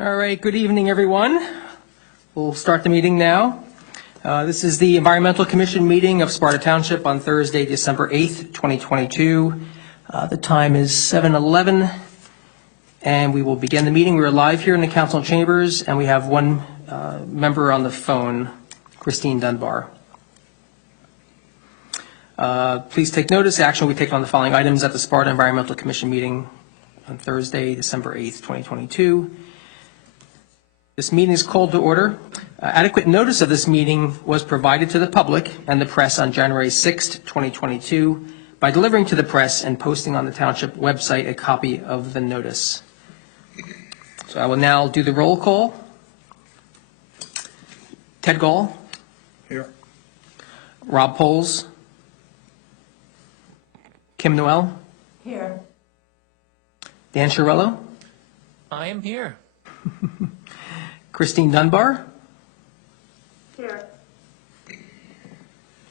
All right, good evening, everyone. We'll start the meeting now. This is the Environmental Commission meeting of Sparta Township on Thursday, December 8th, 2022. The time is 7:11, and we will begin the meeting. We're live here in the council chambers, and we have one member on the phone, Christine Dunbar. Please take notice. The action we take on the following items at the Sparta Environmental Commission meeting on Thursday, December 8th, 2022. This meeting is called to order. Adequate notice of this meeting was provided to the public and the press on January 6th, 2022 by delivering to the press and posting on the township website a copy of the notice. So I will now do the roll call. Ted Gall. Here. Rob Poles. Kim Noel. Here. Dan Chiarello. I am here. Christine Dunbar. Here.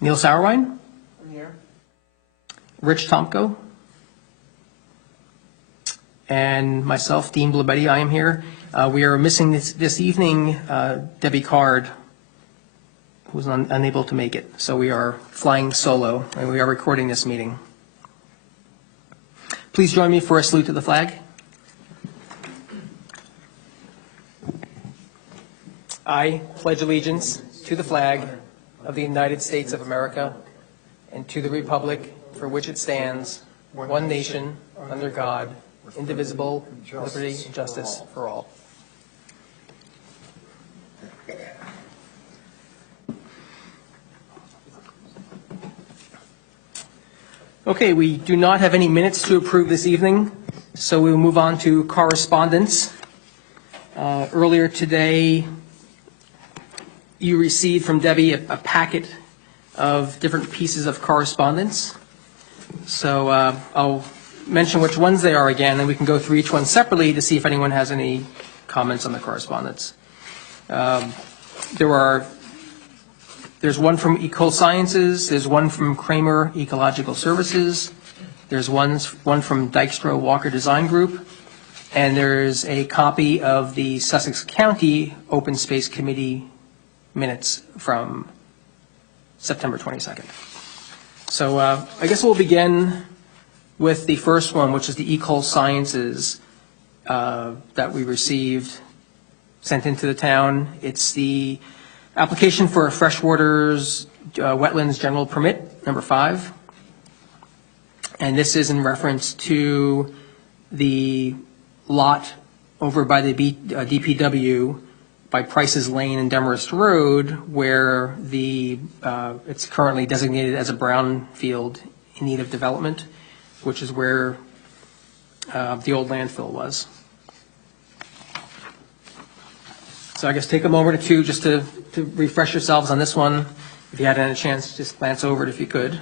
Neil Sauerwein. I'm here. Rich Tomko. And myself, Dean Blabetti, I am here. We are missing this evening Debbie Card, who was unable to make it. So we are flying solo, and we are recording this meeting. Please join me for a salute to the flag. I pledge allegiance to the flag of the United States of America and to the republic for which it stands, one nation, under God, indivisible, liberty and justice for all. Okay, we do not have any minutes to approve this evening, so we will move on to correspondence. Earlier today, you received from Debbie a packet of different pieces of correspondence. So I'll mention which ones they are again, and we can go through each one separately to see if anyone has any comments on the correspondence. There's one from Eco Sciences, there's one from Kramer Ecological Services, there's one from Dykstra Walker Design Group, and there's a copy of the Sussex County Open Space Committee minutes from September 22nd. So I guess we'll begin with the first one, which is the Eco Sciences that we received, sent into the town. It's the application for a freshwaters wetlands general permit, number 5. And this is in reference to the lot over by the DPW by Price's Lane and Demarest Road, where it's currently designated as a brown field in need of development, which is where the old landfill was. So I guess take a moment or two just to refresh yourselves on this one. If you hadn't had a chance, just glance over it if you could.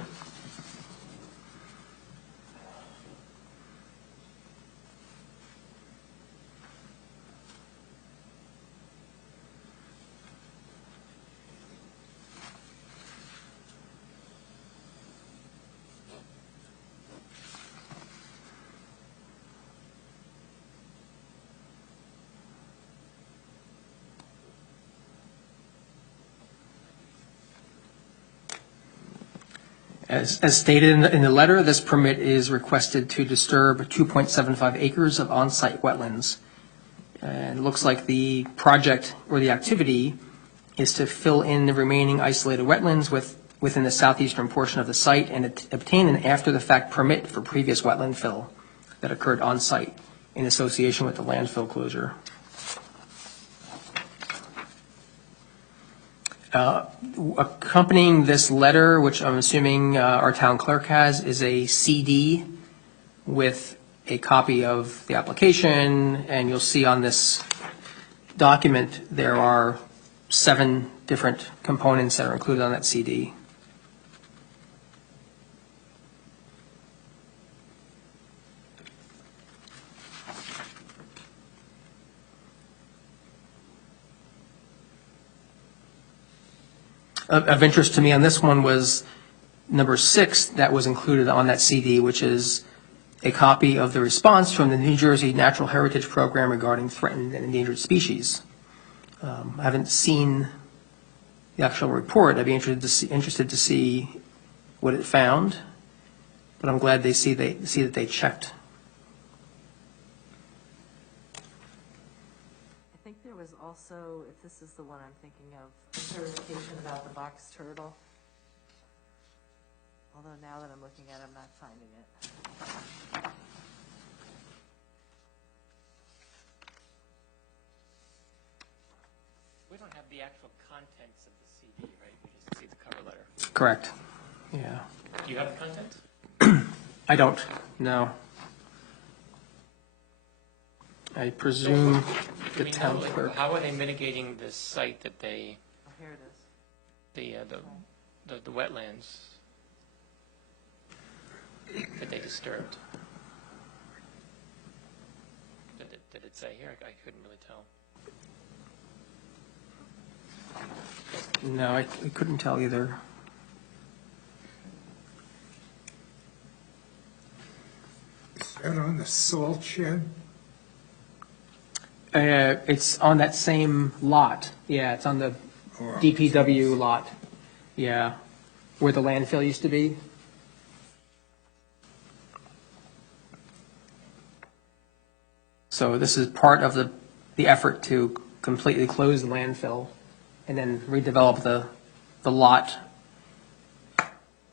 As stated in the letter, this permit is requested to disturb 2.75 acres of on-site wetlands. And it looks like the project or the activity is to fill in the remaining isolated wetlands within the southeastern portion of the site and obtain an after-the-fact permit for previous wetland fill that occurred on-site in association with the landfill closure. Accompanying this letter, which I'm assuming our town clerk has, is a CD with a copy of the application, and you'll see on this document there are 7 different components that are included on that CD. Of interest to me on this one was number 6 that was included on that CD, which is a copy of the response from the New Jersey Natural Heritage Program regarding threatened and endangered species. I haven't seen the actual report. I'd be interested to see what it found, but I'm glad they see that they checked. I think there was also, if this is the one I'm thinking of, a certification about the box turtle. Although now that I'm looking at it, I'm not finding it. We don't have the actual contents of the CD, right? We just see the cover letter. Correct. Yeah. Do you have the contents? I don't, no. I presume Do the we town know, like, clerk. how are they mitigating the site that they, Oh, here it is. the wetlands that they disturbed? Did it say here? I couldn't really tell. No, I couldn't tell either. Is that on the salt shed? It's on that same lot. Yeah, it's on the Oh, DPW lot. Yeah, where the landfill used to be. So this is part of the effort to completely close the landfill and then redevelop the lot,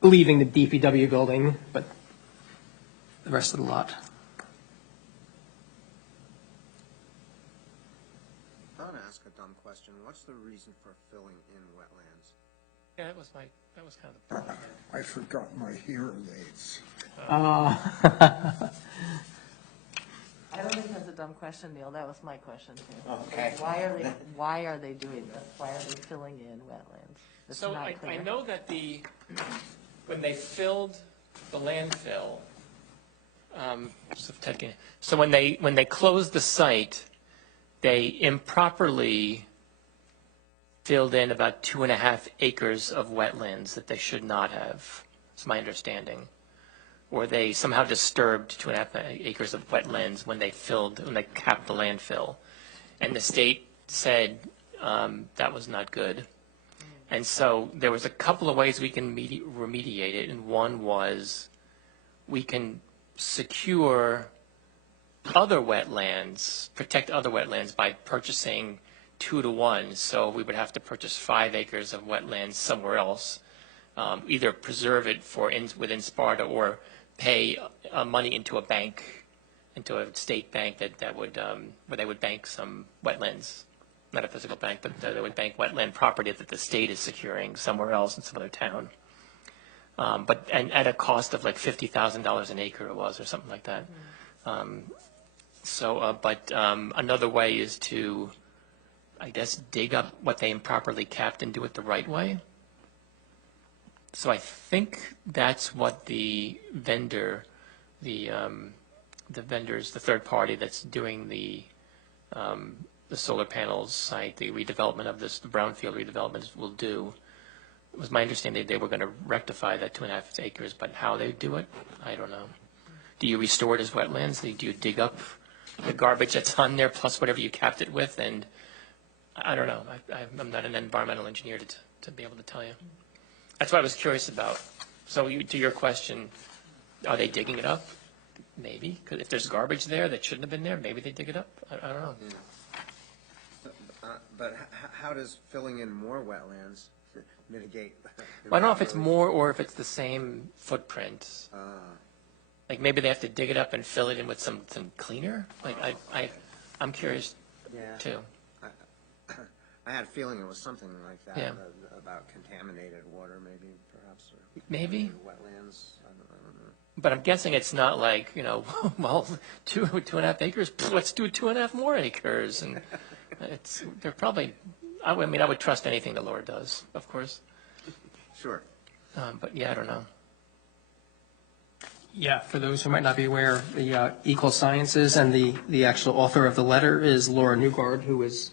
leaving the DPW building, but the rest of the lot. I want to ask a dumb question. What's the reason for filling in wetlands? Yeah, that was kind of the problem. I forgot my hearing aids. I don't think that's a dumb question, Neil. That was my question too. Okay. Why are they doing this? Why are they filling in wetlands? It's So not I clear. know that when they filled the landfill, so when they closed the site, they improperly filled in about 2.5 acres of wetlands that they should not have. It's my understanding. Or they somehow disturbed 2.5 acres of wetlands when they capped the landfill. And the state said that was not good. And so there was a couple of ways we can remediate it. And one was we can secure other wetlands, protect other wetlands by purchasing 2-to-1. So we would have to purchase 5 acres of wetlands somewhere else, either preserve it within Sparta or pay money into a bank, into a state bank that would where they would bank some wetlands, not a physical bank, but they would bank wetland property that the state is securing somewhere else in some other town. But at a cost of like $50,000 an acre it was, or something like that. But another way is to, I guess, dig up what they improperly capped and do it the right way. So I think that's what the vendors, the third party that's doing the solar panels site, the redevelopment of this, the brownfield redevelopment will do. It was my understanding they were going to rectify that 2.5 acres, but how they do it, I don't know. Do you restore it as wetlands? Do you dig up the garbage that's on there plus whatever you capped it with? And I don't know. I'm not an environmental engineer to be able to tell you. That's what I was curious about. So to your question, are they digging it up? Maybe. 'Cause if there's garbage there that shouldn't have been there, maybe they dig it up. I don't know. But how does filling in more wetlands mitigate? Well, I don't know if it's more or if it's the same footprint. Like maybe they have to dig it up and fill it in with some cleaner. Like I'm curious Yeah. too. I had a feeling it was something like that, Yeah. about contaminated water, maybe, perhaps, or Maybe. wetlands. I don't know. But I'm guessing it's not like, well, 2.5 acres, let's do 2.5 more acres. And they're probably, I would trust anything the Lord does, of course. Sure. But yeah, I don't know. Yeah, for those who might not be aware, the Equal Sciences and the actual author of the letter is Laura Newgard, who was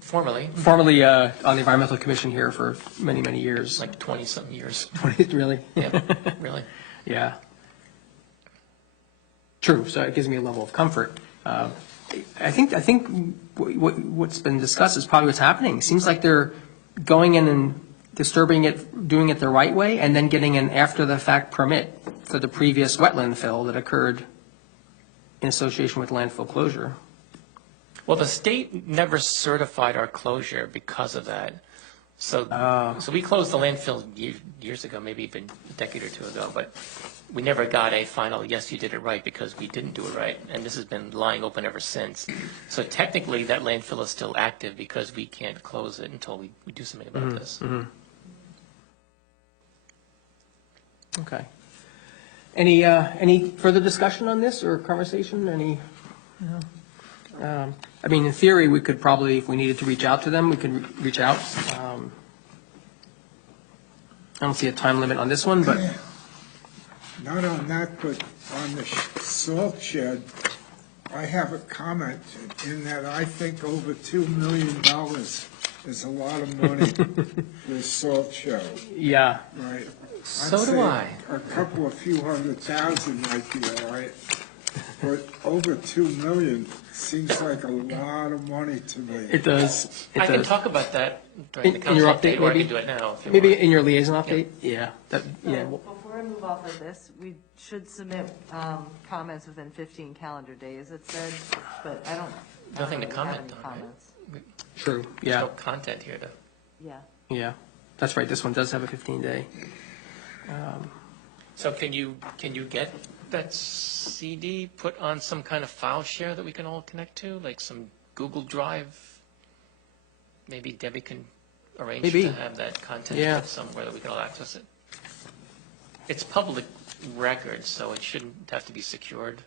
Formally, formerly on the Environmental Commission here for many, many years. like 20-something years. Really? Yeah, really. Yeah. True, so it gives me a level of comfort. I think what's been discussed is probably what's happening. It seems like they're going in and disturbing it, doing it the right way, and then getting an after-the-fact permit for the previous wetland fill that occurred in association with landfill closure. Well, the state never certified our closure because of that. So we closed the landfill years ago, maybe even a decade or two ago, but we never got a final, yes, you did it right, because we didn't do it right. And this has been lying open ever since. So technically, that landfill is still active because we can't close it until we do something about this. Okay. Any further discussion on this or conversation? I mean, in theory, we could probably, if we needed to reach out to them, we could reach out. I don't see a time limit on this one, but Not on that, but on the salt shed, I have a comment in that I think over $2 million is a lot of money for a salt shed, yeah. right? So do I. A couple of few $100,000 might be all right, but over $2 million seems like a lot of money to me. It does. I can talk about that during the In your council update, update, or I maybe? can do it now if you Maybe want. in your liaison update? Yeah. So Yeah. before I move off of this, we should submit comments within 15 calendar days, it said, but I don't Nothing to really have comment any on, right? comments. True. There's Yeah. no content here to. Yeah. Yeah. That's right. This one does have a 15-day. So can you get that CD put on some kind of file share that we can all connect to, like some Google Drive? Maybe Debbie can arrange Maybe. to have that content Yeah. put somewhere that we can all access it. It's public record, so it shouldn't have to be secured.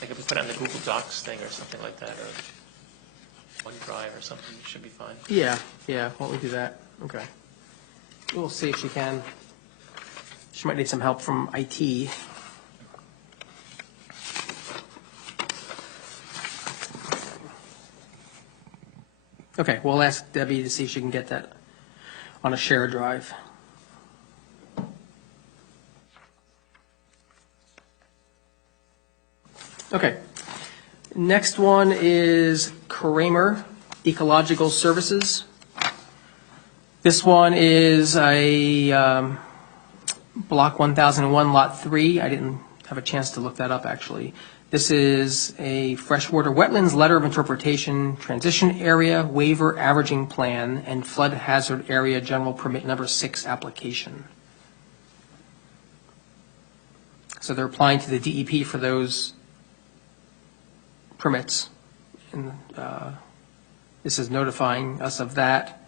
Like if we put it on the Google Docs thing or something like that, or OneDrive or something, it should be fine. Yeah. Yeah. Why don't we do that? Okay. We'll see if she can. She might need some help from IT. Okay, we'll ask Debbie to see if she can get that on a shared drive. Okay. Next one is Kramer Ecological Services. This one is a Block 1001, Lot 3. I didn't have a chance to look that up, actually. This is a freshwater wetlands letter of interpretation, transition area waiver averaging plan, and flood hazard area general permit number 6 application. So they're applying to the DEP for those permits. And this is notifying us of that.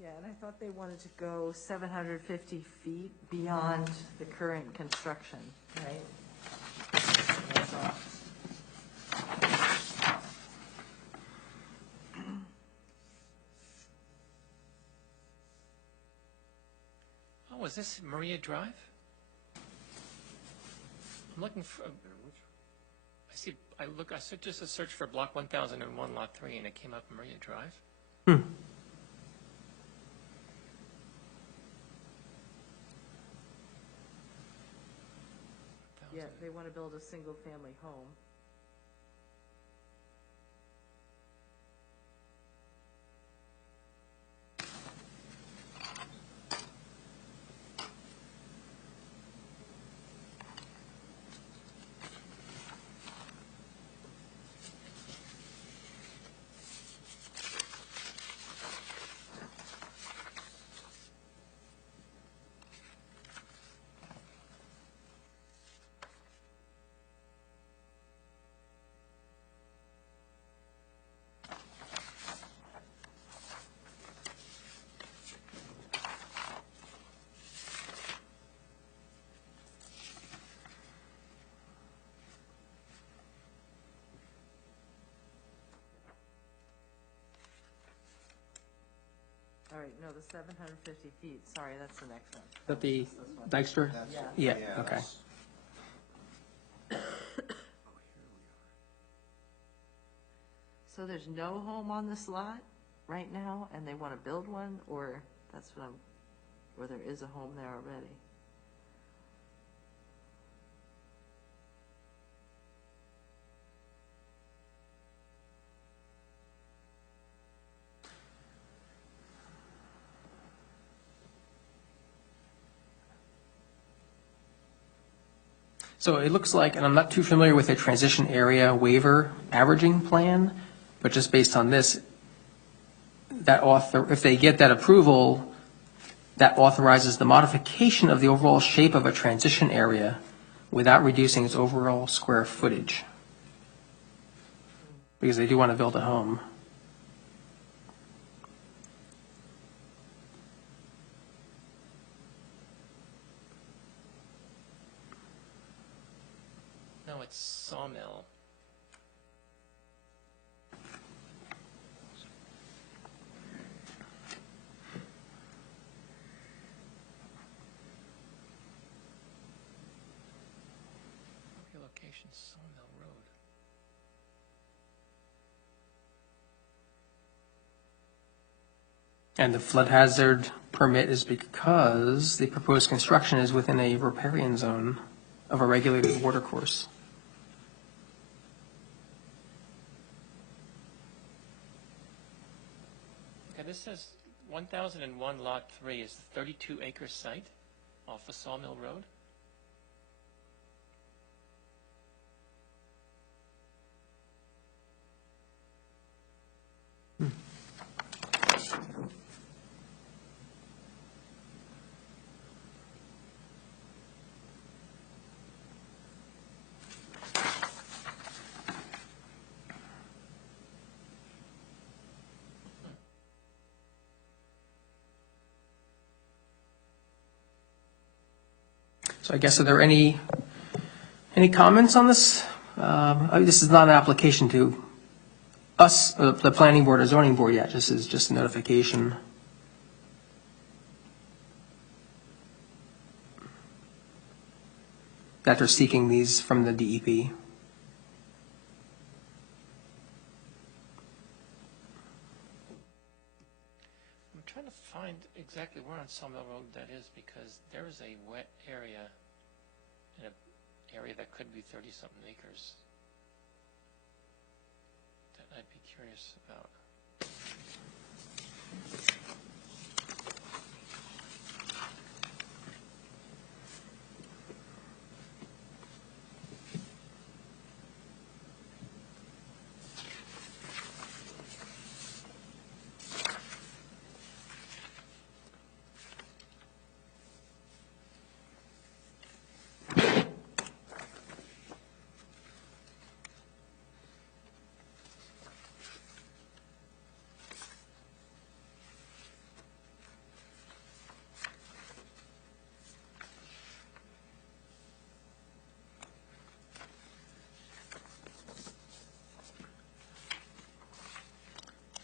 Yeah, and I thought they wanted to go 750 feet beyond the current construction, right? That's all. Oh, is this Maria Drive? I'm looking for. I see. I just a search for Block 1001, Lot 3, and it came up Maria Drive. Yeah, they want to build a single-family home. All right, no, the 750 feet, sorry, that's the next one. Is that the This one. Dykstra? Yeah. Yeah, okay. that's- So there's no home on this lot right now, and they want to build one, or that's what I'm or there is a home there already. So it looks like, and I'm not too familiar with a transition area waiver averaging plan, but just based on this, if they get that approval, that authorizes the modification of the overall shape of a transition area without reducing its overall square footage. Because they do want to build a home. No, it's Sawmill. Your location, Sawmill Road. And the flood hazard permit is because the proposed construction is within a riparian zone of a regulated watercourse. Okay, this says 1001 Lot 3 is the 32-acre site off of Sawmill Road. So I guess, are there any comments on this? This is not an application to us, the planning board or zoning board yet, this is just a notification. That they're seeking these from the DEP. I'm trying to find exactly where on Sawmill Road that is because there is a wet area in an area that could be 30-something acres that I'd be curious about.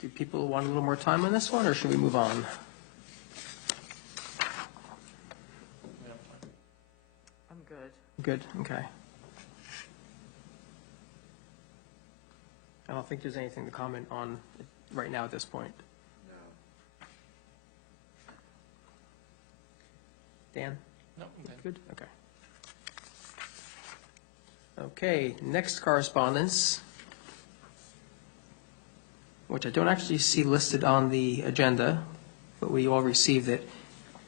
Do people want a little more time on this one, or should we move on? I'm good. Good, okay. I don't think there's anything to comment on right now at this point. No. Dan? No, I'm good. Good, okay. Okay, next correspondence, which I don't actually see listed on the agenda, but we all received it,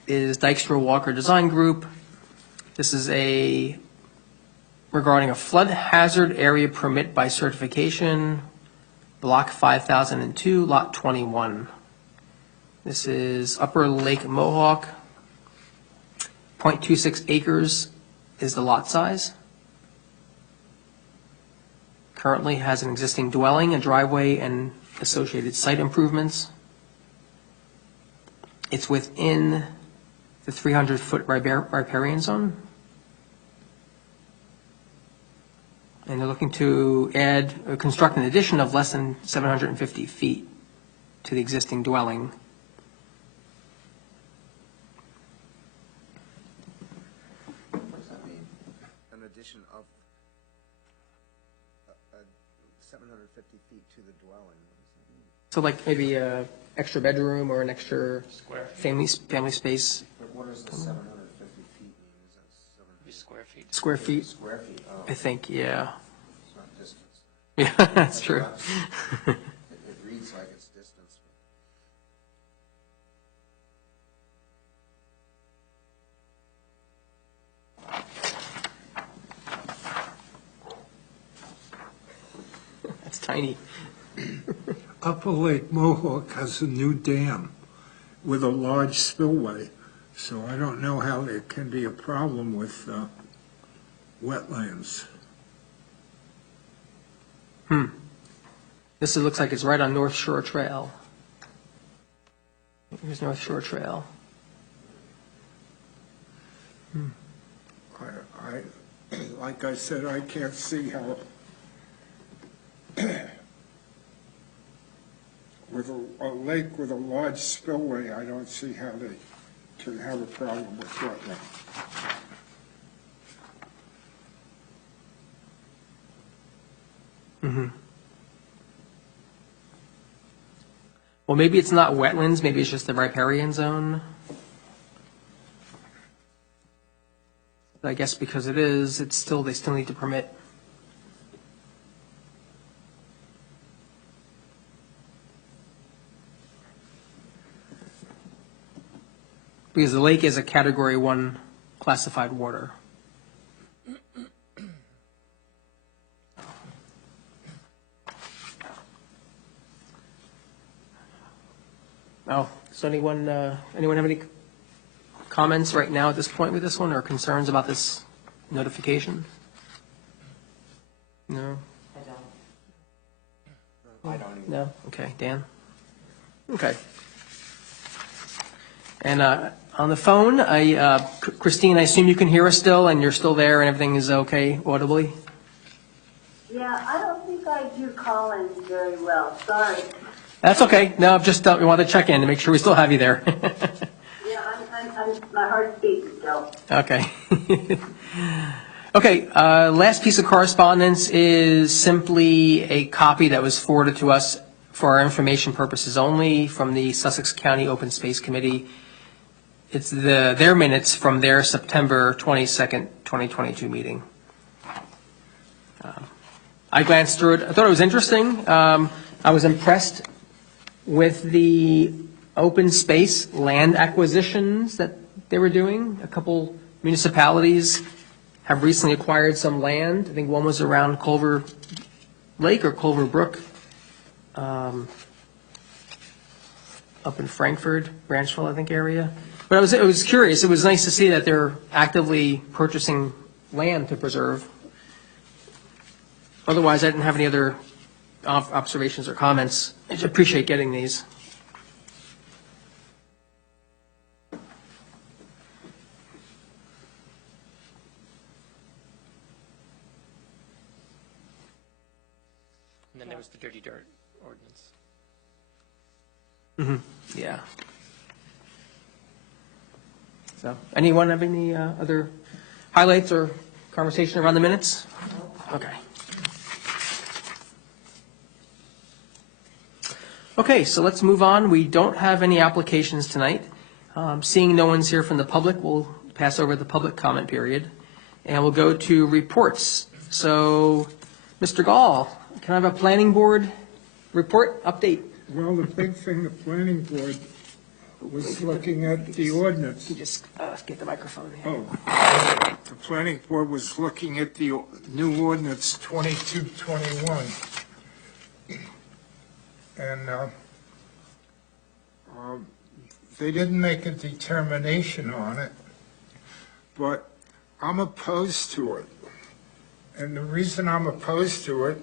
is Dykstra Walker Design Group. This is regarding a flood hazard area permit by certification, block 5002, lot 21. This is Upper Lake Mohawk. 0.26 acres is the lot size. Currently has an existing dwelling, a driveway, and associated site improvements. It's within the 300-foot riparian zone. And they're looking to construct an addition of less than 750 feet to the existing dwelling. What does that mean? An addition of 750 feet to the dwelling? What does that mean? So like maybe a extra bedroom or an extra Square. family space. But What does the 750 feet mean? Is that 750 Square feet. Square feet, square feet? Oh, I think, yeah. it's not distance. Yeah, that's true. It reads like it's distance. That's tiny. Upper Lake Mohawk has a new dam with a large spillway, so I don't know how there can be a problem with wetlands. This looks like it's right on North Shore Trail. Here's North Shore Trail. Like I said, I can't see how, with a lake with a large spillway, I don't see how they can have a problem with wetland. Well, maybe it's not wetlands, maybe it's just the riparian zone. I guess because it is, they still need to permit. Because the lake is a Category 1 classified water. Oh, so anyone have any comments right now at this point with this one, or concerns about this notification? No? I don't. I don't even. No? Okay, Dan? Okay. And on the phone, Christine, I assume you can hear us still, and you're still there, and everything is okay audibly? Yeah, I don't think I do call-ins very well, sorry. That's okay. No, just we wanted to check in to make sure we still have you there. Yeah, my heart beats still. Okay. Okay, last piece of correspondence is simply a copy that was forwarded to us for our information purposes only from the Sussex County Open Space Committee. It's their minutes from their September 22nd, 2022 meeting. I glanced through it. I thought it was interesting. I was impressed with the open space land acquisitions that they were doing. A couple municipalities have recently acquired some land. I think one was around Culver Lake or Culver Brook, up in Frankfurt, Branchville, I think, area. But it was curious. It was nice to see that they're actively purchasing land to preserve. Otherwise, I didn't have any other observations or comments. I just appreciate getting these. And then there was the dirty dirt ordinance. Yeah. So, anyone have any other highlights or conversation around the minutes? Okay. Okay, so let's move on. We don't have any applications tonight. Seeing no one's here from the public, we'll pass over the public comment period, and we'll go to reports. So, Mr. Gall, can I have a planning board report update? Well, the big thing, the planning board was looking at the ordinance. You just get the microphone here. Oh, the planning board was looking at the new ordinance 2221. And they didn't make a determination on it, but I'm opposed to it. And the reason I'm opposed to it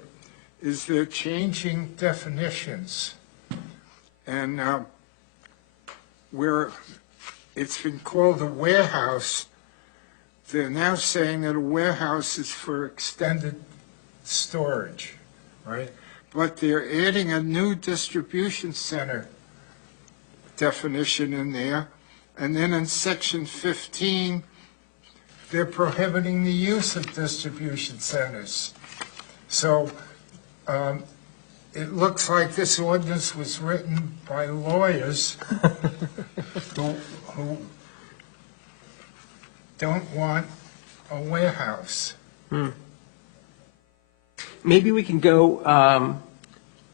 is they're changing definitions. And where it's been called a warehouse, they're now saying that a warehouse is for extended storage, right? But they're adding a new distribution center definition in there. And then in section 15, they're prohibiting the use of distribution centers. So it looks like this ordinance was written by lawyers who don't want a warehouse. Maybe we can go,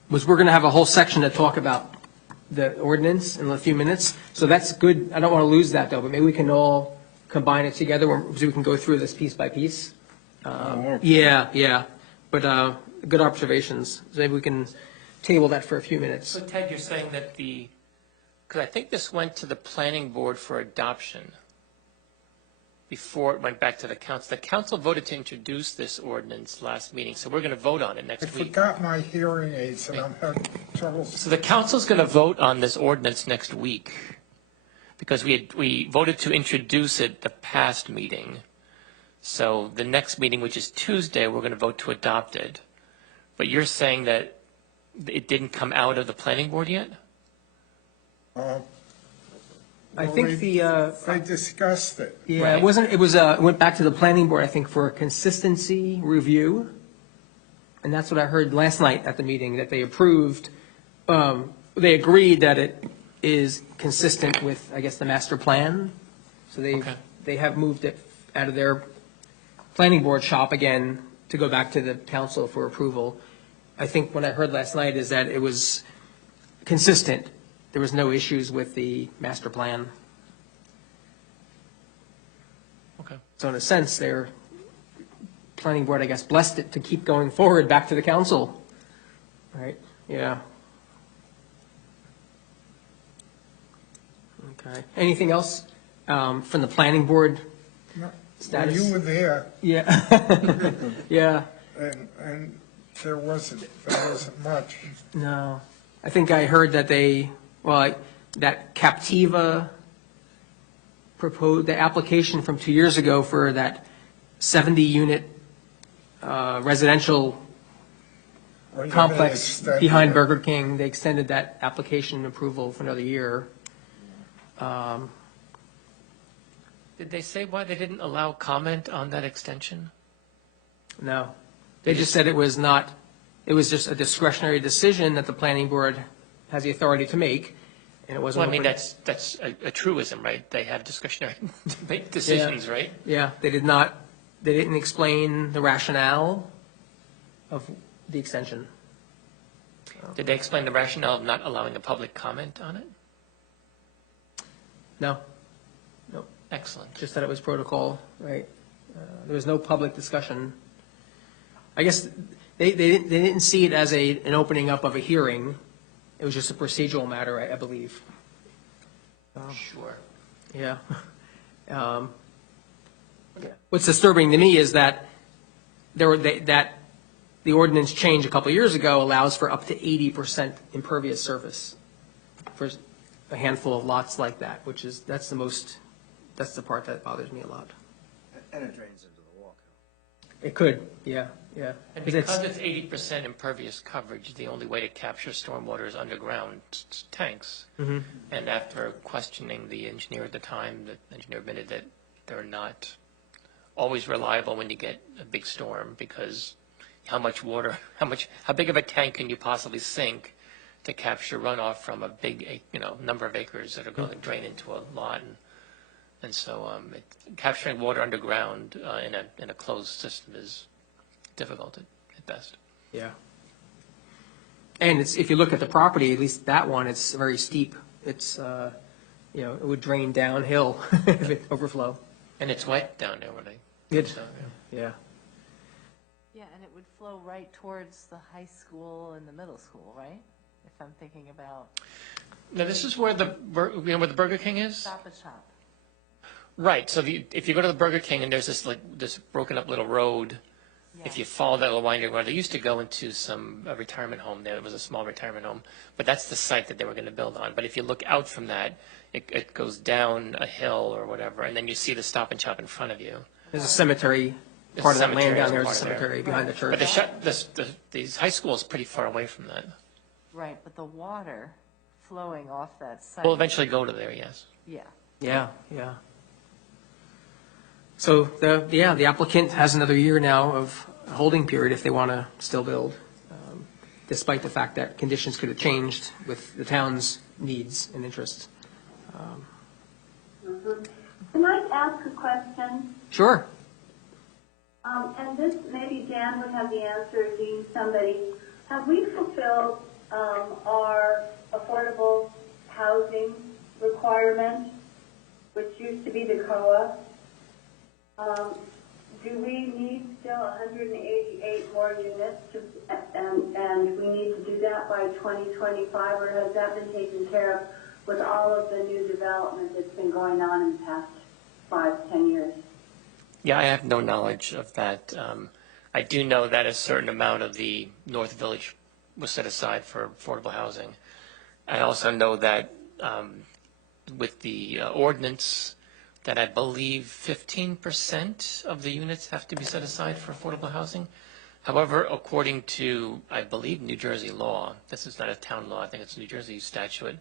we're going to have a whole section to talk about the ordinance in a few minutes, so that's good. I don't want to lose that, though, but maybe we can all combine it together, so we can go through this piece by piece. okay. Yeah, but good observations. So maybe we can table that for a few minutes. So Ted, you're saying that because I think this went to the planning board for adoption before it went back to the council. The council voted to introduce this ordinance last meeting, so we're going to vote on it I next week. forgot my hearing aids and I'm having trouble. So the council's going to vote on this ordinance next week because we voted to introduce it the past meeting. So the next meeting, which is Tuesday, we're going to vote to adopt it. But you're saying that it didn't come out of the planning board yet? I think They discussed it. yeah, Right. it went back to the planning board, I think, for a consistency review. And that's what I heard last night at the meeting, that they approved, they agreed that it is consistent with, I guess, the master plan. So Okay. they have moved it out of their planning board shop again to go back to the council for approval. I think what I heard last night is that it was consistent. There was no issues with the master plan. Okay. So in a sense, their planning board, I guess, blessed it to keep going forward back to the council. Right? Yeah. Okay. Anything else from the planning board No, status? You were there, Yeah. Yeah. and there wasn't much. No. I think I heard that that Captiva proposed, the application from 2 years ago for that 70-unit residential Or you may complex extend behind it. Burger King. They extended that application approval for another year. Did they say why they didn't allow comment on that extension? No. They just said it was just a discretionary decision that the planning board has the authority to make, and it wasn't. Well, I mean, open- that's a truism, right? They have discretionary to make decisions, right? Yeah, they didn't explain the rationale of the extension. Did they explain the rationale of not allowing a public comment on it? No, Excellent. just that it was protocol, right? There was no public discussion. I guess they didn't see it as an opening up of a hearing. It was just a procedural matter, I believe. Sure. Yeah. What's disturbing to me is that that the ordinance change a couple of years ago allows for up to 80% impervious surface for a handful of lots like that, that's the part that bothers me a lot. And it drains into the Walk. It could, yeah. And Because because it's 80% impervious coverage, the only way to capture stormwater is underground tanks. Mm-hmm. And after questioning the engineer at the time, the engineer admitted that they're not always reliable when you get a big storm, because how big of a tank can you possibly sink to capture runoff from a big, number of acres that are going to drain into a lot? And so capturing water underground in a closed system is difficult at best. Yeah. And if you look at the property, at least that one, it's very steep. It's, it would drain downhill if it overflow. And it's wet down there when they. Good. So, Yeah. Yeah, and it would flow right towards the high school and the middle school, right? If I'm thinking about Now, this is where where the Burger King is? Stop and Shop. Right. So if you go to the Burger King and there's this broken up little road, if you follow that little winding road, they used to go into a retirement home there. It was a small retirement home, but that's the site that they were going to build on. But if you look out from that, it goes down a hill or whatever, and then you see the Stop and Shop in front of you. There's a cemetery, There's part of a that land cemetery down as there is a part of there. cemetery behind the church. But these high school is pretty far away from that. Right, but the water flowing off that site. We'll eventually go to there, yes. Yeah. Yeah. So the applicant has another year now of a holding period if they want to still build, despite the fact that conditions could have changed with the town's needs and interests. Can I ask a question? Sure. And this, maybe Dan would have the answer, Dean, somebody. Have we fulfilled our affordable housing requirement, which used to be the COA? Do we need still 188 more units and we need to do that by 2025, or has that been taken care of with all of the new development that's been going on in the past 5-10 years? Yeah, I have no knowledge of that. I do know that a certain amount of the North Village was set aside for affordable housing. I also know that with the ordinance, that I believe 15% of the units have to be set aside for affordable housing. However, according to, I believe, New Jersey law, this is not a town law, I think it's a New Jersey statute,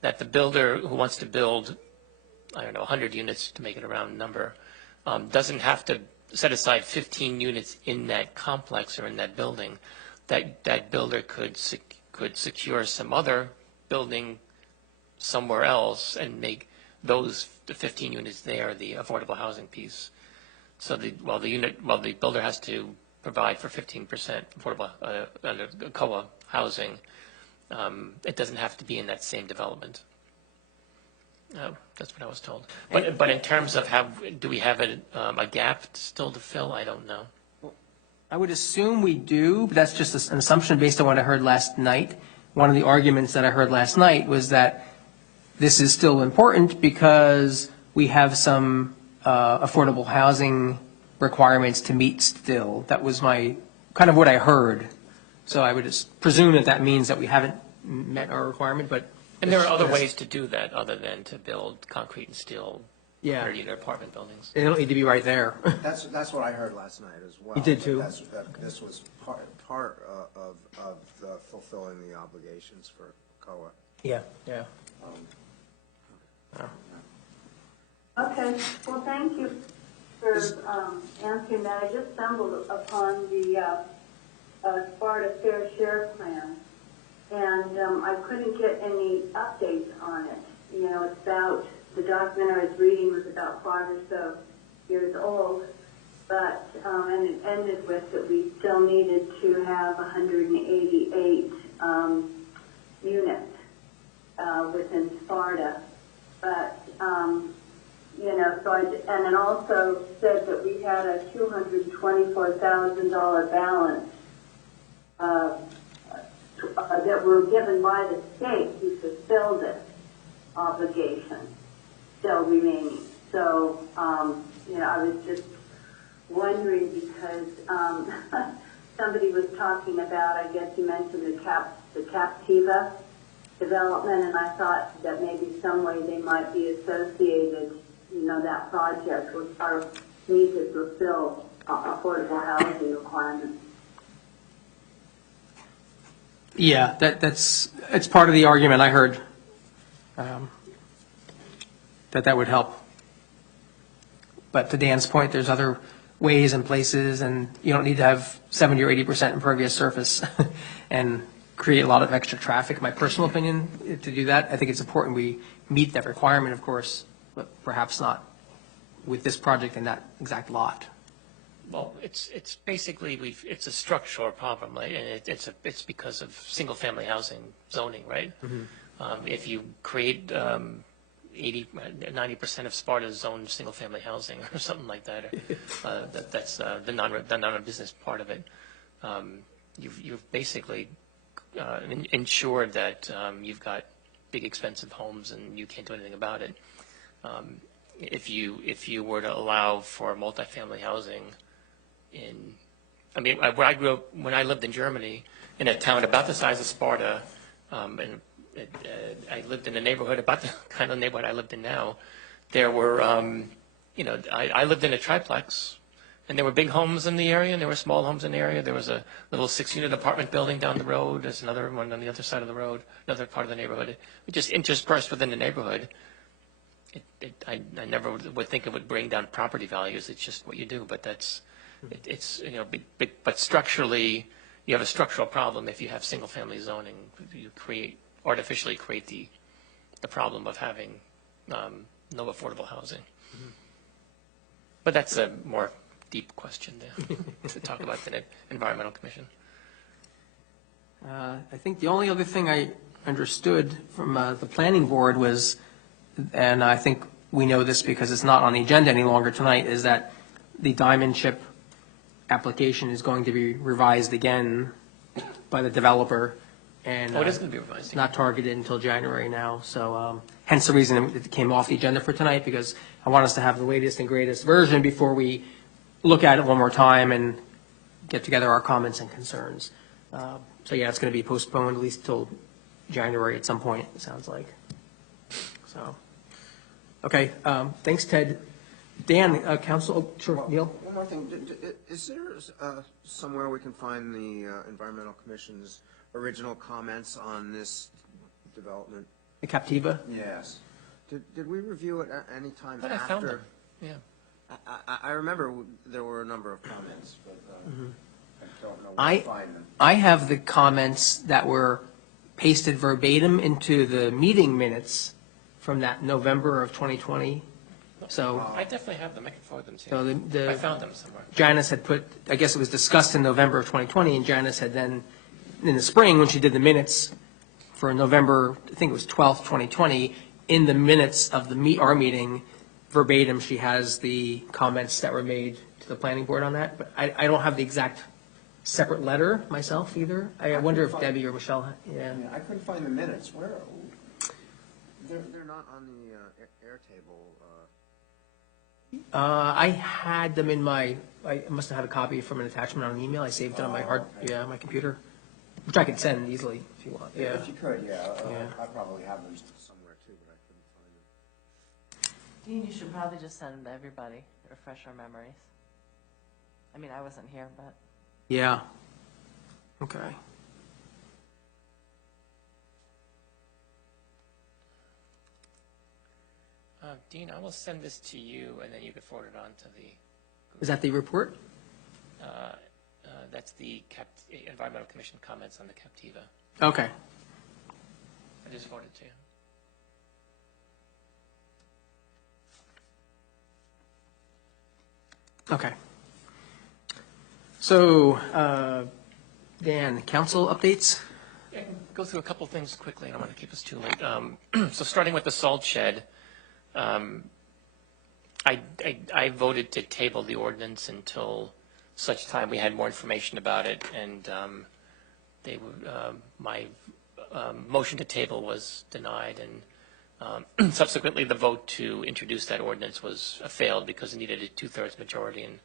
that the builder who wants to build, I don't know, 100 units to make it a round number, doesn't have to set aside 15 units in that complex or in that building. That builder could secure some other building somewhere else and make the 15 units there the affordable housing piece. So the builder has to provide for 15% affordable under COA housing. It doesn't have to be in that same development. That's what I was told. But in terms of do we have a gap still to fill? I don't know. I would assume we do, but that's just an assumption based on what I heard last night. One of the arguments that I heard last night was that this is still important because we have some affordable housing requirements to meet still. That was kind of what I heard. So I would just presume that means that we haven't met our requirement, but. And there are other ways to do that other than to build concrete and steel 100-unit apartment buildings. They don't need to be right there. That's what I heard last night as well. You did too? That this was part of fulfilling the obligations for COA. Yeah. Okay, well, thank you for answering that. I just stumbled upon the Sparta Fair Share Plan, and I couldn't get any updates on it. You know, it's about, the document I was reading was about 5 or so years old, but, and it ended with that we still needed to have 188 units within Sparta. But, you know, so and it also said that we had a $224,000 balance that were given by the state to fulfill this obligation still remaining. So, you know, I was just wondering because somebody was talking about, I guess you mentioned the Captiva development, and I thought that maybe some way they might be associated, you know, that project with our need to fulfill affordable housing requirements. Yeah, it's part of the argument I heard, that would help. But to Dan's point, there's other ways and places, and you don't need to have 70 or 80% impervious surface and create a lot of extra traffic. My personal opinion, to do that, I think it's important we meet that requirement, of course, but perhaps not with this project in that exact lot. Well, it's basically it's a structural problem, right? And it's because of single-family housing zoning, right? Mm-hmm. If you create 90% of Sparta's zoned single-family housing or something like that, that's the non-business part of it. You've basically ensured that you've got big, expensive homes and you can't do anything about it. If you were to allow for multifamily housing where I grew up, when I lived in Germany, in a town about the size of Sparta, and I lived in a neighborhood about the kind of neighborhood I lived in now. There were, I lived in a triplex, and there were big homes in the area, and there were small homes in the area. There was a little 6-unit apartment building down the road. There's another one on the other side of the road, another part of the neighborhood. It just interspersed within the neighborhood. I never would think it would bring down property values. It's just what you do, but but structurally, you have a structural problem if you have single-family zoning. You artificially create the problem of having no affordable housing. But that's a more deep question to talk about than an environmental commission. I think the only other thing I understood from the planning board was, and I think we know this because it's not on the agenda any longer tonight, is that the diamond chip application is going to be revised again by the developer, and Oh, it is going to be revised. not targeted until January now. So hence the reason it came off the agenda for tonight, because I want us to have the latest and greatest version before we look at it one more time and get together our comments and concerns. So yeah, it's going to be postponed at least till January at some point, it sounds like. So, okay, thanks, Ted. Dan, council, sure, Neil? One more thing, is there somewhere we can find the Environmental Commission's original comments on this development? The Captiva? Yes. Did we review it at any time But I after? found them, yeah. I remember there were a number of comments, but I don't know where I- to find them. I have the comments that were pasted verbatim into the meeting minutes from that November of 2020. So, I definitely have them. I can forward them to you. so I the found them somewhere. Janice had put, I guess it was discussed in November of 2020, and Janice had then, in the spring, when she did the minutes for November, I think it was 12th, 2020, in the minutes of our meeting, verbatim, she has the comments that were made to the planning board on that. But I don't have the exact separate letter myself either. I wonder if Debbie or Michelle, yeah. Yeah, I couldn't find the minutes. Where? They're not on the Airtable. I had them in I must have had a copy from an attachment on an email. I saved it on my my computer, which I could send easily if you want. Yeah. If you could, yeah. Yeah. I probably have them somewhere too, but I couldn't find them. Dean, you should probably just send them to everybody, to refresh our memories. I mean, I wasn't here, but. Yeah. Okay. Dean, I will send this to you, and then you can forward it on to the, Is that the report? that's the Environmental Commission comments on the Captiva. Okay. I just forwarded it to you. Okay. So, Dan, council updates? I can go through a couple things quickly. I don't want to keep us too late. So starting with the salt shed, I voted to table the ordinance until such time we had more information about it, and my motion to table was denied, and subsequently the vote to introduce that ordinance was failed because it needed a 2/3 majority, and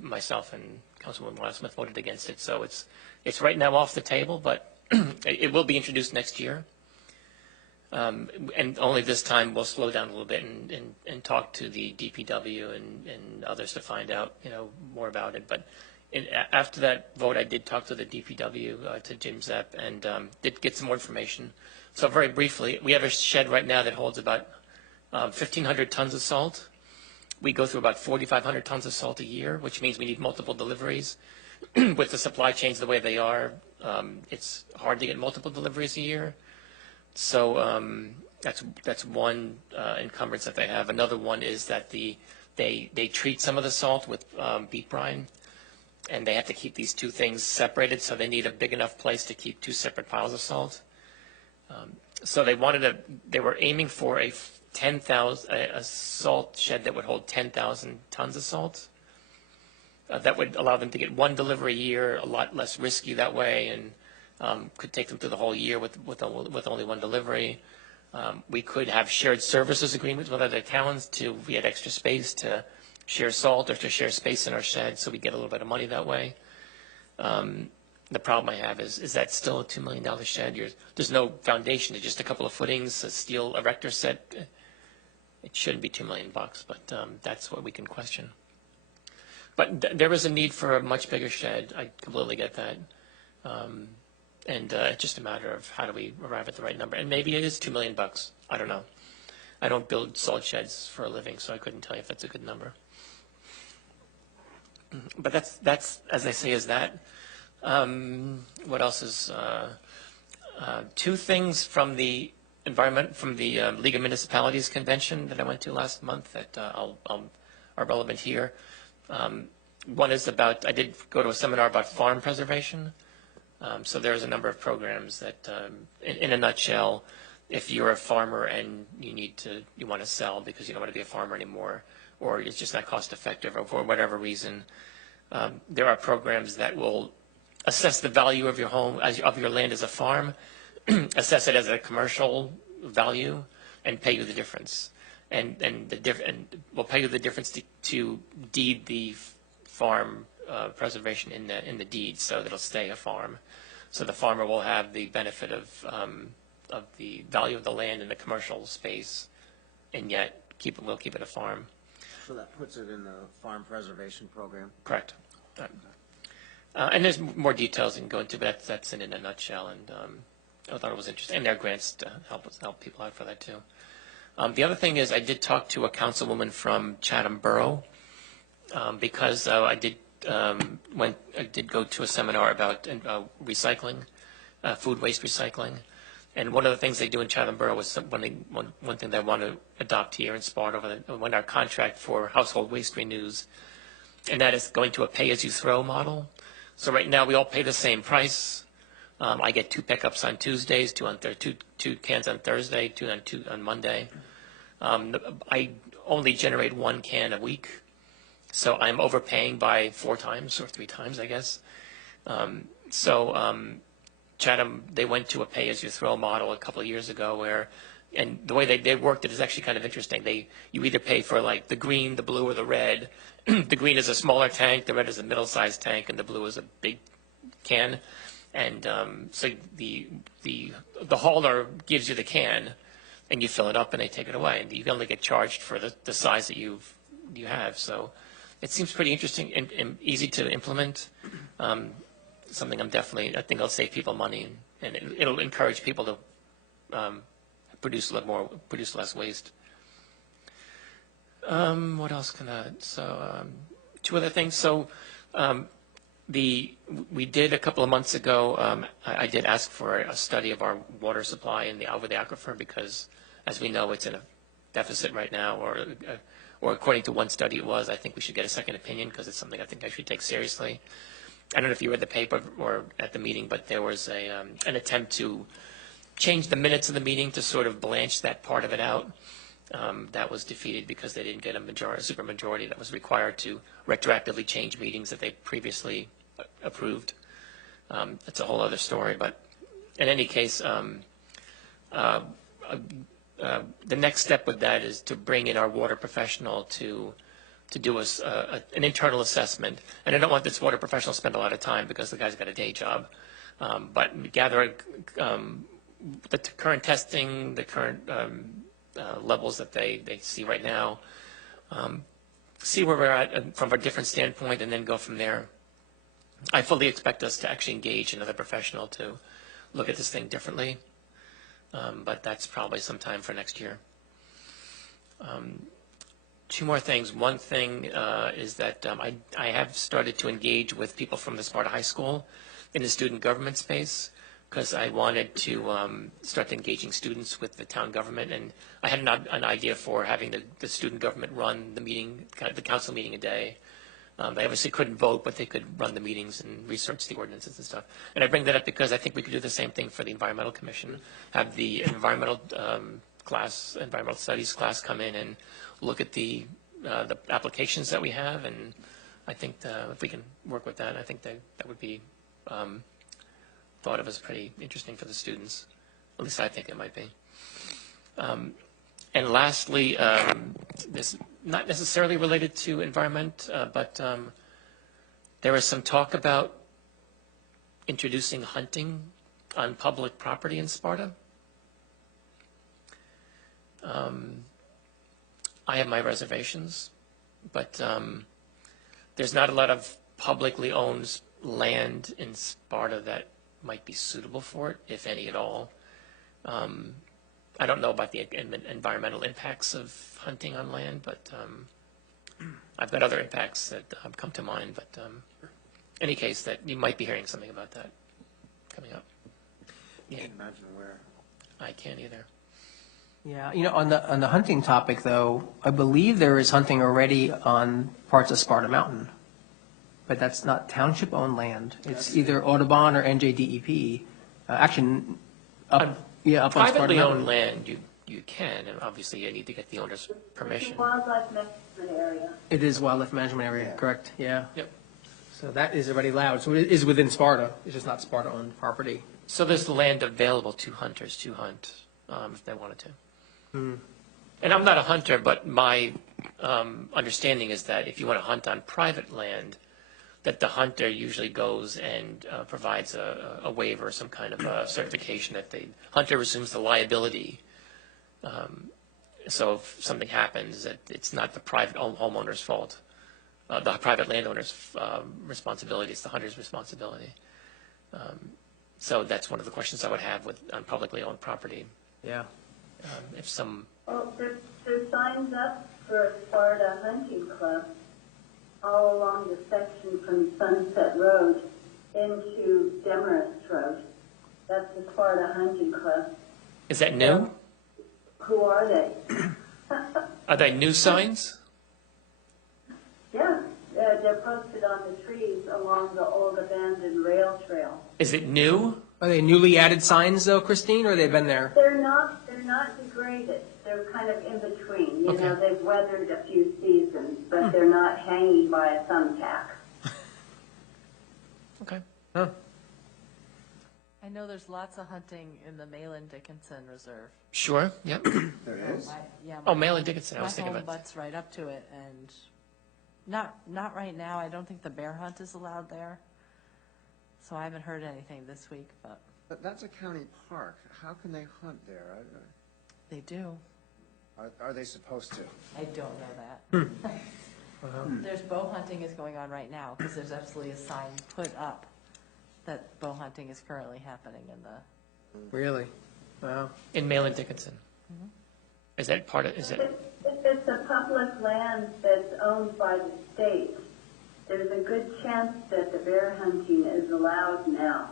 myself and Councilwoman Wildsmith voted against it. So it's right now off the table, but it will be introduced next year. And only this time we'll slow down a little bit and talk to the DPW and others to find out, more about it. But after that vote, I did talk to the DPW, to Jim Zepp, and did get some more information. So very briefly, we have a shed right now that holds about 1,500 tons of salt. We go through about 4,500 tons of salt a year, which means we need multiple deliveries. With the supply chains the way they are, it's hard to get multiple deliveries a year. So that's one encumbrance that they have. Another one is that they treat some of the salt with beet brine, and they have to keep these two things separated. So they need a big enough place to keep two separate piles of salt. So they were aiming for a salt shed that would hold 10,000 tons of salt. That would allow them to get one delivery a year, a lot less risky that way, and could take them through the whole year with only one delivery. We could have shared services agreements with other towns if we had extra space to share salt or to share space in our shed, so we get a little bit of money that way. The problem I have is that still a $2 million shed? There's no foundation, it's just a couple of footings, a steel erector set. It shouldn't be $2 million, but that's what we can question. But there is a need for a much bigger shed. I completely get that. And it's just a matter of how do we arrive at the right number. And maybe it is $2 million. I don't know. I don't build salt sheds for a living, so I couldn't tell you if that's a good number. But that's as I say, is that. What else is two things from the League of Municipalities convention that I went to last month that I'll are relevant here. One is about, I did go to a seminar about farm preservation. So there's a number of programs that, in a nutshell, if you're a farmer and you want to sell because you don't want to be a farmer anymore, or it's just not cost effective, or for whatever reason, there are programs that will assess the value of your home, of your land as a farm, assess it as a commercial value, and pay you the difference. And will pay you the difference to deed the farm preservation in the deed, so that it'll stay a farm. So the farmer will have the benefit of the value of the land in the commercial space, and yet we'll keep it a farm. So that puts it in the farm preservation program? Correct. And there's more details you can go into, but that's in a nutshell. And I thought it was interesting. And there are grants to help people out for that too. The other thing is, I did talk to a councilwoman from Chatham Borough because I did go to a seminar about recycling, food waste recycling. And one of the things they do in Chatham Borough was one thing they want to adopt here in Sparta when our contract for household waste renews, and that is going to a pay-as-you-throw model. So right now we all pay the same price. I get 2 pickups on Tuesdays, 2 cans on Thursday, 2 on Monday. I only generate 1 can a week, so I'm overpaying by 4 times or 3 times, I guess. Chatham, they went to a pay-as-you-throw model a couple of years ago and the way they worked it is actually kind of interesting. You either pay for like the green, the blue, or the red. The green is a smaller tank, the red is a middle-sized tank, and the blue is a big can. And so the hauler gives you the can, and you fill it up, and they take it away. And you only get charged for the size that you have. So it seems pretty interesting and easy to implement. Something I think it'll save people money, and it'll encourage people to produce less waste. What else can I? So 2 other things. So we did a couple of months ago. I did ask for a study of our water supply over the aquifer because, as we know, it's in a deficit right now, or according to one study it was. I think we should get a second opinion because it's something I think I should take seriously. I don't know if you read the paper or at the meeting, but there was an attempt to change the minutes of the meeting to sort of blanch that part of it out. That was defeated because they didn't get a supermajority that was required to retroactively change meetings that they previously approved. That's a whole other story. But in any case, the next step with that is to bring in our water professional to do an internal assessment. And I don't want this water professional to spend a lot of time because the guy's got a day job. But gather the current testing, the current levels that they see right now, see where we're at from a different standpoint, and then go from there. I fully expect us to actually engage another professional to look at this thing differently, but that's probably sometime for next year. 2 more things. One thing is that I have started to engage with people from the Sparta High School in the student government space because I wanted to start engaging students with the town government, and I had an idea for having the student government run the council meeting a day. They obviously couldn't vote, but they could run the meetings and research the ordinances and stuff. And I bring that up because I think we could do the same thing for the Environmental Commission, have the environmental studies class come in and look at the applications that we have, and I think if we can work with that, I think that would be thought of as pretty interesting for the students. At least I think it might be. And lastly, this not necessarily related to environment, but there is some talk about introducing hunting on public property in Sparta. I have my reservations, but there's not a lot of publicly owned land in Sparta that might be suitable for it, if any at all. I don't know about the environmental impacts of hunting on land, but I've got other impacts that come to mind. But in any case, that you might be hearing something about that coming up. I can't imagine where. I can't either. Yeah, on the hunting topic, though, I believe there is hunting already on parts of Sparta Mountain, but that's not township-owned land. It's either Audubon or NJDEP. Actually, up on Sparta Privately owned Mountain. land, you can, and obviously you need to get the owner's permission. Wildlife management area. It is wildlife management area, correct? Yeah. Yep. So that is already allowed. So it is within Sparta. It's just not Sparta-owned property. So there's land available to hunters to hunt if they wanted to. And I'm not a hunter, but my understanding is that if you want to hunt on private land, that the hunter usually goes and provides a waiver, some kind of a certification that the hunter assumes the liability. So if something happens, that it's not the private homeowner's fault, the private landowner's responsibility. It's the hunter's responsibility. So that's one of the questions I would have on publicly owned property. Yeah. If some Well, there's signs up for a Sparta Hunting Club all along the section from Sunset Road into Demarest Road. That's the Sparta Hunting Club. is that new? Who are they? Are they new signs? Yeah, they're posted on the trees along the old abandoned rail trail. Is it new? Are they newly added signs, though, Christine, or they've been there? They're not degraded. They're kind of in between. You know, they've weathered a few seasons, but they're not hanging by a thumbtack. Okay. Huh. I know there's lots of hunting in the Malin Dickinson Reserve. Sure. Yep. There is? Yeah. Oh, Malin Dickinson. I My was thinking home about. butts right up to it, and not right now. I don't think the bear hunt is allowed there. So I haven't heard anything this week, but But that's a county park. How can they hunt there? they do. Are they supposed to? I don't know that. There's bow hunting is going on right now, because there's absolutely a sign put up that bow hunting is currently happening in the, Really? Wow. In Malin Dickinson. Is that part of? Is it? If it's a public land that's owned by the state, there's a good chance that the bear hunting is allowed now.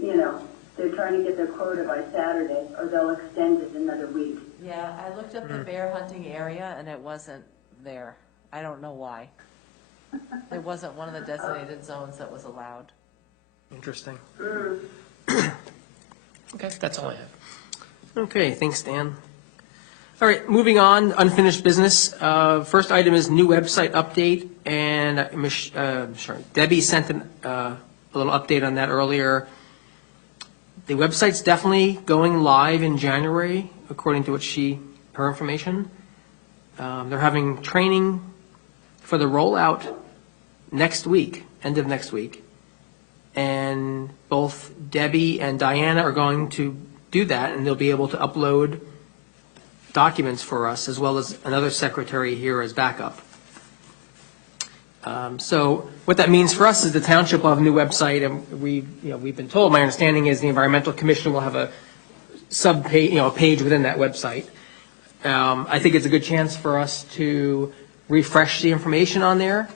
You know, they're trying to get their quota by Saturday, or they'll extend it another week. yeah, I looked up the bear hunting area, and it wasn't there. I don't know why. It wasn't one of the designated zones that was allowed. Interesting. Okay, that's all I have. Okay, thanks, Dan. All right, moving on, unfinished business. First item is new website update, and Debbie sent a little update on that earlier. The website's definitely going live in January, according to her information. They're having training for the rollout next week, end of next week. And both Debbie and Diana are going to do that, and they'll be able to upload documents for us, as well as another secretary here as backup. So what that means for us is the township will have a new website, and we've been told, my understanding is the Environmental Commission will have a sub-page, a page within that website. I think it's a good chance for us to refresh the information on there,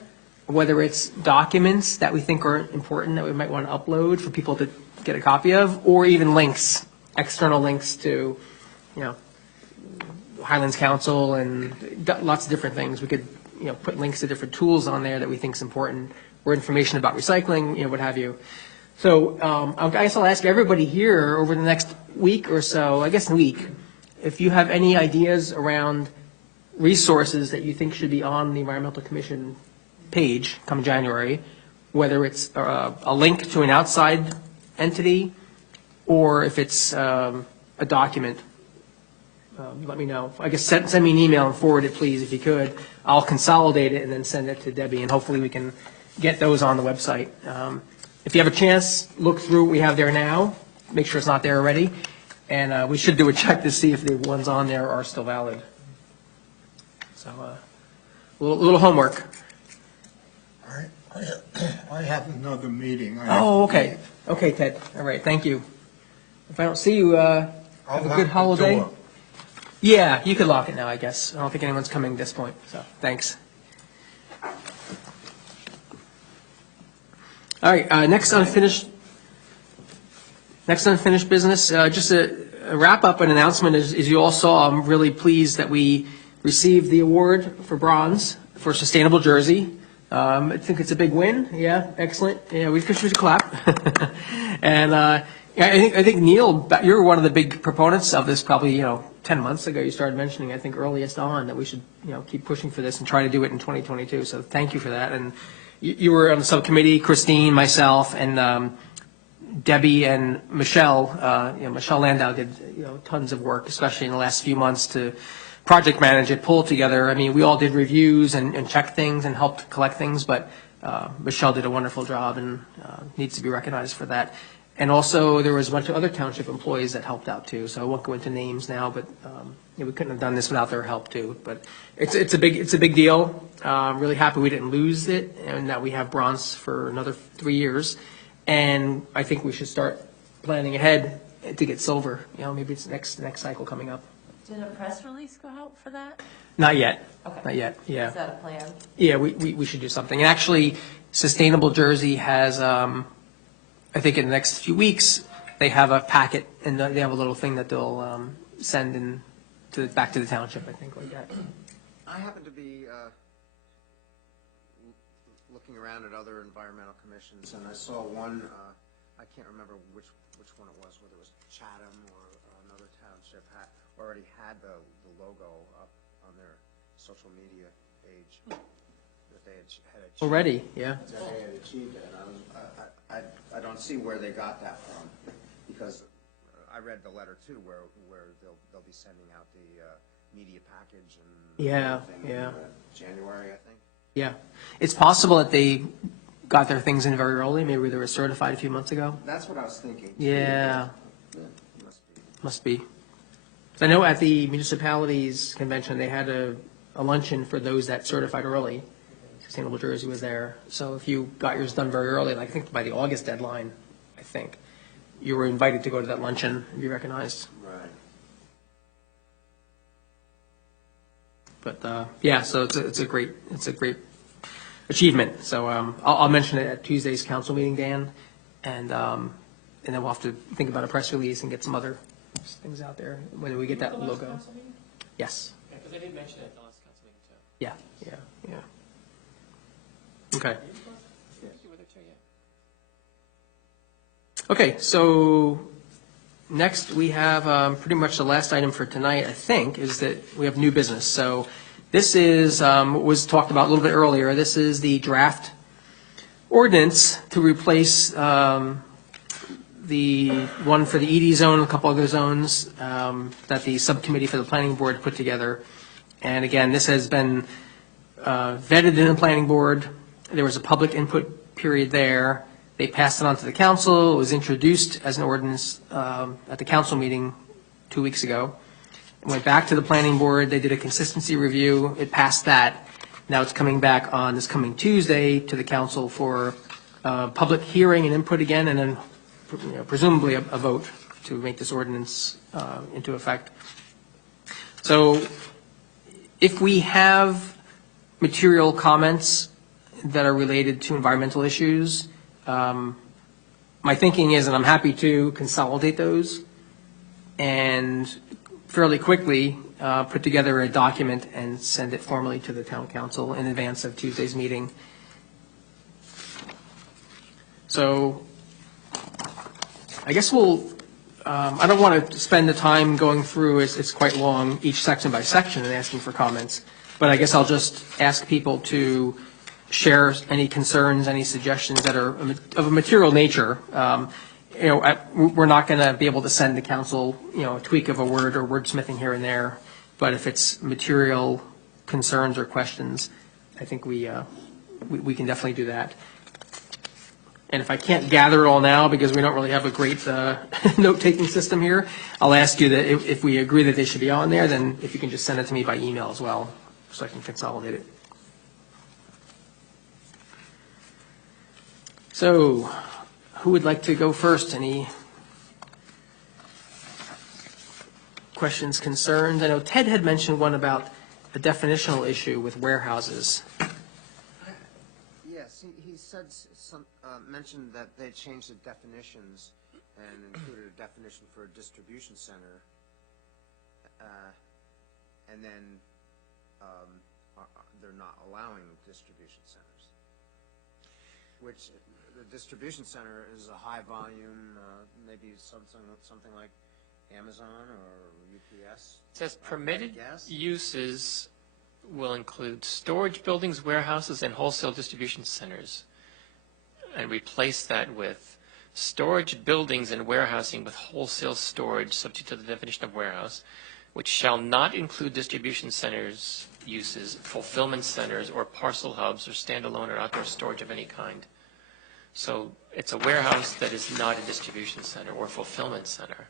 whether it's documents that we think are important that we might want to upload for people to get a copy of, or even links, external links to, Highlands Council and lots of different things. We could, put links to different tools on there that we think is important, or information about recycling, what have you. So I guess I'll ask everybody here over the next week or so, if you have any ideas around resources that you think should be on the Environmental Commission page come January, whether it's a link to an outside entity or if it's a document. Let me know. I guess send me an email and forward it, please, if you could. I'll consolidate it and then send it to Debbie, and hopefully we can get those on the website. If you have a chance, look through what we have there now, make sure it's not there already, and we should do a check to see if the ones on there are still valid. So a little homework. I have another meeting. Oh, okay. Okay, Ted. All right, thank you. If I don't see you, have a good holiday. Yeah, you could lock it now, I guess. I don't think anyone's coming at this point, so thanks. All right, next unfinished business, just a wrap-up and announcement, as you all saw, I'm really pleased that we received the award for bronze for Sustainable Jersey. I think it's a big win. Yeah, excellent. Yeah, we should clap. And yeah, I think Neil, you're one of the big proponents of this. Probably 10 months ago, you started mentioning, I think earliest on, that we should keep pushing for this and try to do it in 2022. So thank you for that. And you were on the subcommittee, Christine, myself, and Debbie and Michelle. Michelle Landau did tons of work, especially in the last few months, to project manage it, pull it together. I mean, we all did reviews and checked things and helped collect things, but Michelle did a wonderful job and needs to be recognized for that. And also, there was a bunch of other township employees that helped out too. So I won't go into names now, but we couldn't have done this without their help too. But it's a big deal. I'm really happy we didn't lose it and that we have bronze for another 3 years. And I think we should start planning ahead to get silver. Maybe it's next cycle coming up. Did a press release go out for that? Not yet. Okay. Not yet. Yeah. Is that a plan? Yeah, we should do something. And actually, Sustainable Jersey has, I think in the next few weeks, they have a packet and they have a little thing that they'll send back to the township, I think, like that. I happen to be looking around at other environmental commissions, and I saw one, I can't remember which one it was, whether it was Chatham or another township already had the logo up on their social media page that they had achieved. Already, yeah. That they had achieved it, and I don't see where they got that from, because I read the letter too, where they'll be sending out the media package and Yeah, everything yeah. in January, I think. Yeah. It's possible that they got their things in very early. Maybe they were certified a few months ago. That's what I was thinking. Yeah, Must be. must be. I know at the municipalities convention, they had a luncheon for those that certified early. Sustainable Jersey was there. So if you got yours done very early, like I think by the August deadline, I think, you were invited to go to that luncheon and be recognized. Right. But yeah, so it's a great achievement. So I'll mention it at Tuesday's council meeting, Dan, and then we'll have to think about a press release and get some other things out there when we get that logo. Yes. Yeah, because I did mention it at the last council meeting too. Yeah. Okay. You were there too, yeah. Okay. So next we have pretty much the last item for tonight, I think, is that we have new business. So this is was talked about a little bit earlier. This is the draft ordinance to replace the one for the ED zone, a couple other zones that the subcommittee for the planning board put together. And again, this has been vetted in the planning board. There was a public input period there. They passed it on to the council. It was introduced as an ordinance at the council meeting 2 weeks ago. It went back to the planning board. They did a consistency review. It passed that. Now it's coming back on this coming Tuesday to the council for public hearing and input again, and then presumably a vote to make this ordinance into effect. So if we have material comments that are related to environmental issues, my thinking is, and I'm happy to consolidate those and fairly quickly put together a document and send it formally to the town council in advance of Tuesday's meeting. So I guess I don't want to spend the time going through, it's quite long, each section by section and asking for comments, but I guess I'll just ask people to share any concerns, any suggestions that are of a material nature. We're not going to be able to send the council, a tweak of a word or wordsmithing here and there, but if it's material concerns or questions, I think we can definitely do that. And if I can't gather it all now because we don't really have a great note-taking system here, I'll ask you that if we agree that they should be on there, then if you can just send it to me by email as well, so I can consolidate it. So, who would like to go first? Any questions, concerns? I know Ted had mentioned one about a definitional issue with warehouses. Yes, he said mentioned that they changed the definitions, and included a definition for a distribution center, and then they're not allowing distribution centers. Which, the distribution center is a high volume, maybe something like Amazon or UPS. It says permitted Yes. uses will include storage buildings, warehouses, and wholesale distribution centers. And replace that with storage buildings and warehousing with wholesale storage subject to the definition of warehouse, which shall not include distribution centers uses, fulfillment centers, or parcel hubs, or standalone or outdoor storage of any kind. So it's a warehouse that is not a distribution center or fulfillment center.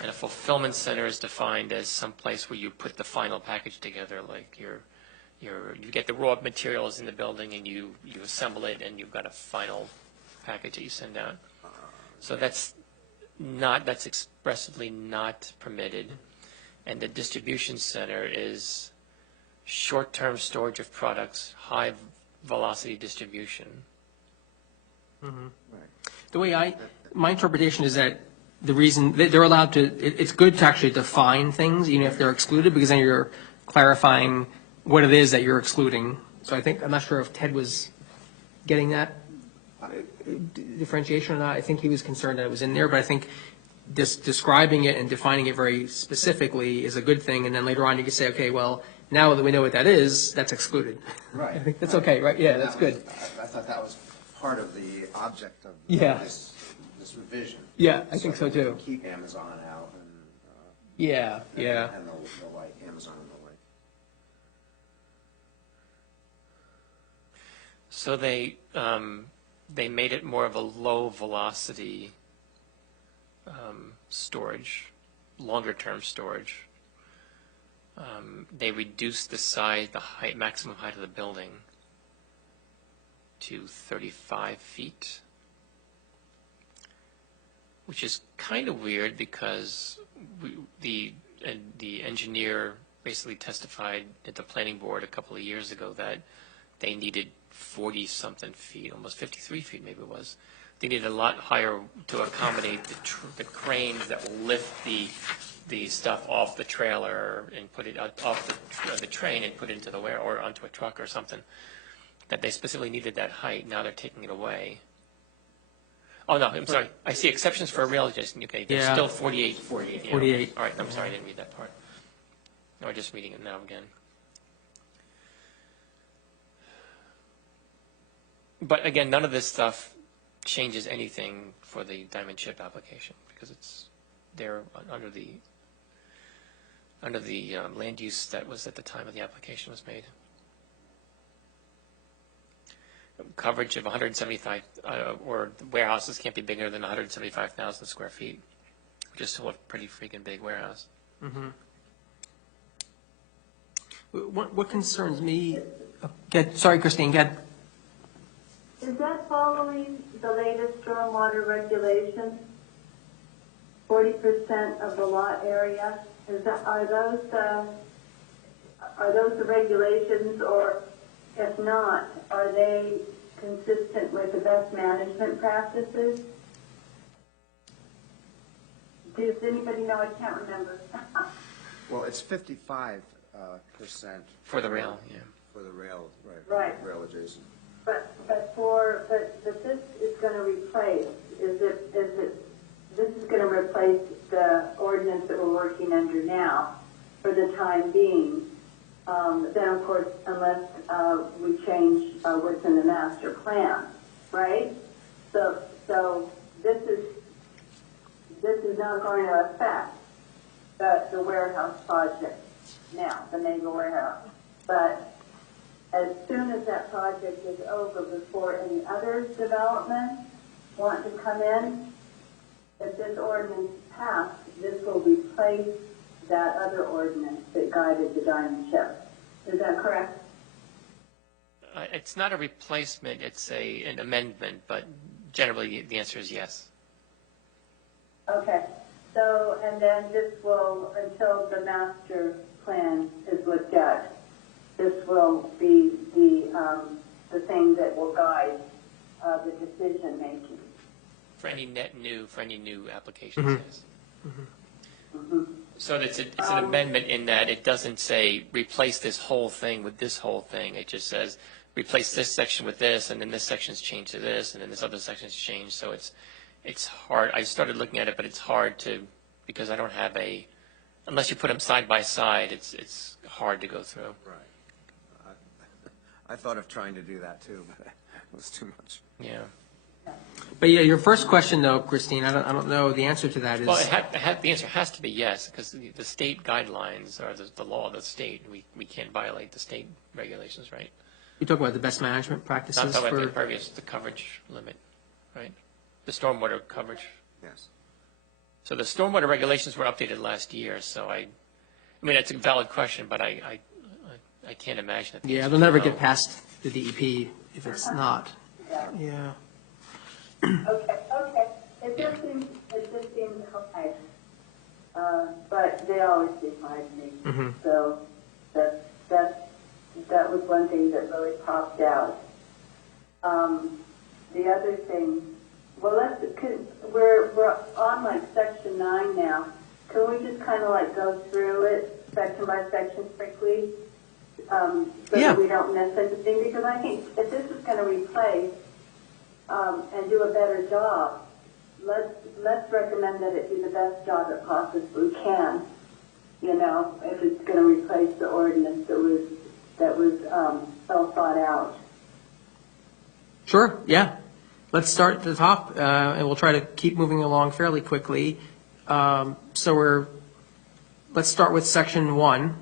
And a fulfillment center is defined as some place where you put the final package together, like you get the raw materials in the building and you assemble it and you've got a final package that you send out. So that's expressively not permitted. And the distribution center is short-term storage of products, high velocity distribution. The way my interpretation is that the reason they're allowed to, it's good to actually define things, even if they're excluded, because then you're clarifying what it is that you're excluding. So I'm not sure if Ted was getting that differentiation or not. I think he was concerned that it was in there, but I think describing it and defining it very specifically is a good thing. And then later on you can say, okay, well, now that we know what that is, that's excluded. Right. I think that's okay, right? Yeah, that's good. I thought that was part of the object of Yeah. this revision. Yeah, I think so we can too. keep Amazon out and. Yeah. And the like, Amazon and the like. So they made it more of a low velocity storage, longer term storage. They reduced the size, the height, maximum height of the building to 35 feet, which is kind of weird because the engineer basically testified at the planning board a couple of years ago that they needed 40-something feet, almost 53 feet maybe it was. They needed a lot higher to accommodate the cranes that will lift the stuff off the trailer and put it off the train and put it into the or onto a truck or something. That they specifically needed that height. Now they're taking it away. Oh, no, I'm sorry. I see exceptions for a rail adjacent. Okay, there's Yeah. still 48. Yeah. 48. All right, I'm sorry, I didn't read that part. No, I'm just reading it now again. But again, none of this stuff changes anything for the diamond chip application because it's there under the land use that was at the time of the application was made. Coverage of 175, or warehouses can't be bigger than 175,000 square feet, which is still a pretty freaking big warehouse. What concerns me, sorry, Christine, get. Is that following the latest stormwater regulations? 40% of the lot area? Are those the regulations, or if not, are they consistent with the best management practices? Does anybody know? I can't remember. Well, it's 55% For the rail, yeah. for the rail, Right. rail adjacent. But this is going to replace, this is going to replace the ordinance that we're working under now for the time being. Then, of course, unless we change what's in the master plan, right? So this is not going to affect the warehouse project now, the mega warehouse. But as soon as that project is over, before any other development want to come in, if this ordinance passed, this will replace that other ordinance that guided the diamond chip. Is that correct? It's not a replacement, it's an amendment, but generally the answer is yes. Okay. So, and then this will, until the master plan is looked at, this will be the thing that will guide the decision making. For any new applications, yes. So it's an amendment in that it doesn't say replace this whole thing with this whole thing. It just says replace this section with this, and then this section's changed to this, and then this other section's changed. So it's hard. I started looking at it, but it's hard to, because I don't have unless you put them side by side, it's hard to go through. Right. I thought of trying to do that too, but it was too much. Yeah. But yeah, your first question though, Christine, I don't know, the answer to that is. Well, the answer has to be yes, because the state guidelines are the law of the state. We can't violate the state regulations, right? You talk about the best management practices Not talking about the for, impervious, the coverage limit, right? The stormwater coverage. Yes. So the stormwater regulations were updated last year, so I mean, it's a valid question, but I can't imagine that. yeah, they'll never get past the DEP if it's not. Yeah. Okay. It just seems high. But they always define me. So that was one thing that really popped out. The other thing, well, we're on like section 9 now. Can we just kind of like go through it section by section quickly? So that we don't miss anything? Because I think if this is going to replace and do a better job, let's recommend that it do the best job it possibly can. You know, if it's going to replace the ordinance that was well thought out. Sure, yeah. Let's start at the top, and we'll try to keep moving along fairly quickly. So let's start with section 1.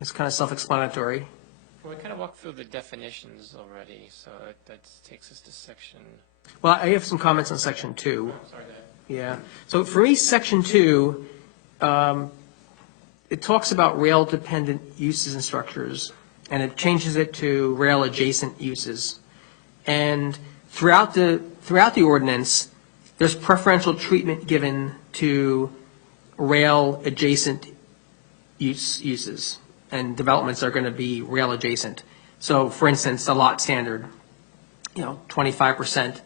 It's kind of self-explanatory. Well, we kind of walked through the definitions already, so that takes us to section. Well, I have some comments on section 2. Sorry, go ahead. Yeah. So for me, section 2, it talks about rail-dependent uses and structures, and it changes it to rail-adjacent uses. And throughout the ordinance, there's preferential treatment given to rail-adjacent uses, and developments are going to be rail-adjacent. So, for instance, the lot standard, 25%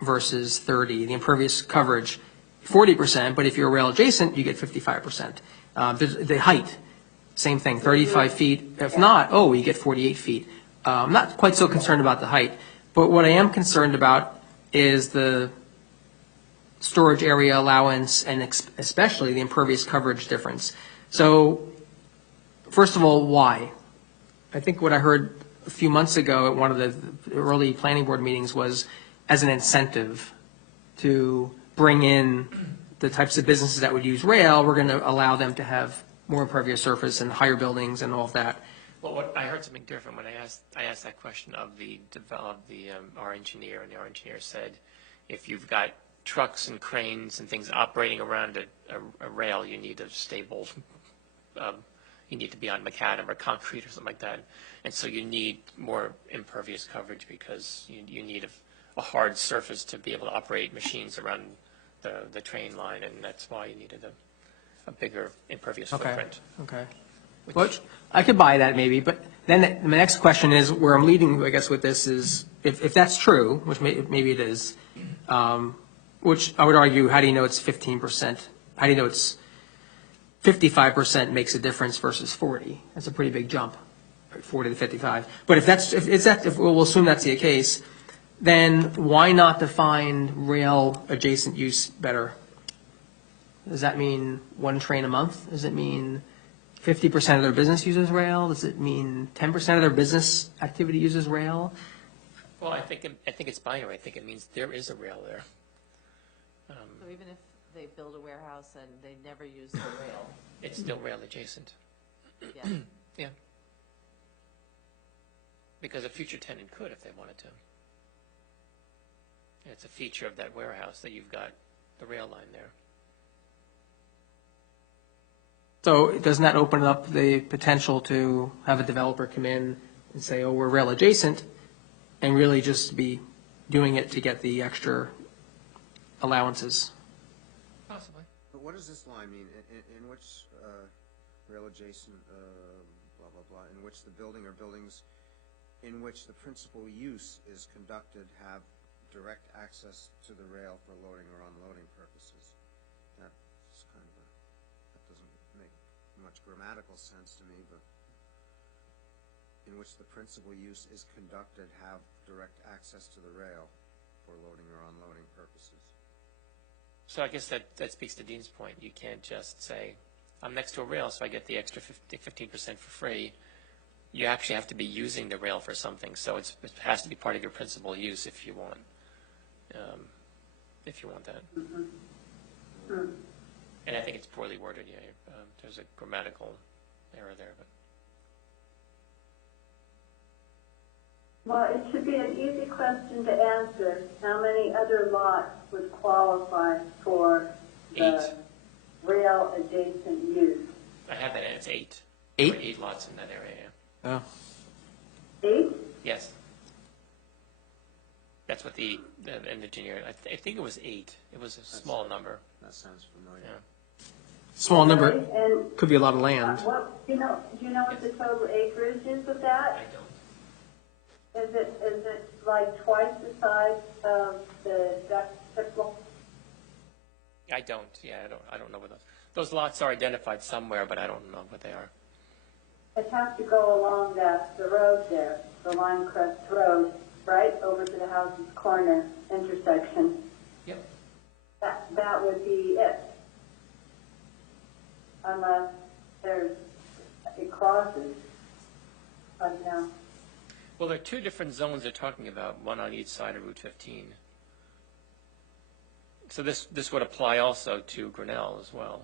versus 30. The impervious coverage, 40%, but if you're rail-adjacent, you get 55%. The height, same thing, 35 feet. If not, you get 48 feet. I'm not quite so concerned about the height, but what I am concerned about is the storage area allowance and especially the impervious coverage difference. So, first of all, why? I think what I heard a few months ago at one of the early planning board meetings was as an incentive to bring in the types of businesses that would use rail, we're going to allow them to have more impervious surface and higher buildings and all of that. Well, I heard something different when I asked that question of our engineer, and our engineer said, if you've got trucks and cranes and things operating around a rail, you need a stable, you need to be on macadam or concrete or something like that, and so you need more impervious coverage because you need a hard surface to be able to operate machines around the train line, and that's why you needed a bigger impervious footprint. Okay. Well, I could buy that maybe, but then my next question is, where I'm leading, I guess, with this is, if that's true, which maybe it is, which I would argue, how do you know it's 15%? How do you know it's 55% makes a difference versus 40? That's a pretty big jump, 40 to 55. But if we'll assume that's the case, then why not define rail adjacent use better? Does that mean one train a month? Does it mean 50% of their business uses rail? Does it mean 10% of their business activity uses rail? Well, I think it's binary. I think it means there is a rail there. So even if they build a warehouse and they never use the rail, It's still rail adjacent. yeah. Yeah. Because a future tenant could if they wanted to. And it's a feature of that warehouse that you've got the rail line there. So doesn't that open up the potential to have a developer come in and say, we're rail adjacent, and really just be doing it to get the extra allowances? Possibly. But what does this line mean? In which rail adjacent, blah, blah, blah, in which the building or buildings in which the principal use is conducted have direct access to the rail for loading or unloading purposes. That's kind of that doesn't make much grammatical sense to me, but in which the principal use is conducted have direct access to the rail for loading or unloading purposes. So I guess that speaks to Dean's point. You can't just say, I'm next to a rail, so I get the extra 15% for free. You actually have to be using the rail for something, so it has to be part of your principal use if you want that. And I think it's poorly worded. Yeah, there's a grammatical error there, but. Well, it should be an easy question to answer. How many other lots would qualify for the 8. rail adjacent use? I have that, and it's 8. 8? There were 8 lots in that area. Oh. 8? Yes. That's what the engineer. I think it was 8. It was a small number. That sounds familiar. Yeah. Small number, Right, and could be a lot of land. what, do you know what the total acreage is of that? I don't. Is it like twice the size of the Dutch triple? I don't. Yeah, I don't know what those lots are identified somewhere, but I don't know what they are. It has to go along the road there, the Lime Crest Road, right over to the house's corner intersection. Yep. That would be it, unless it crosses. But no. Well, there are 2 different zones they're talking about, one on each side of Route 15. So this would apply also to Grinnell as well.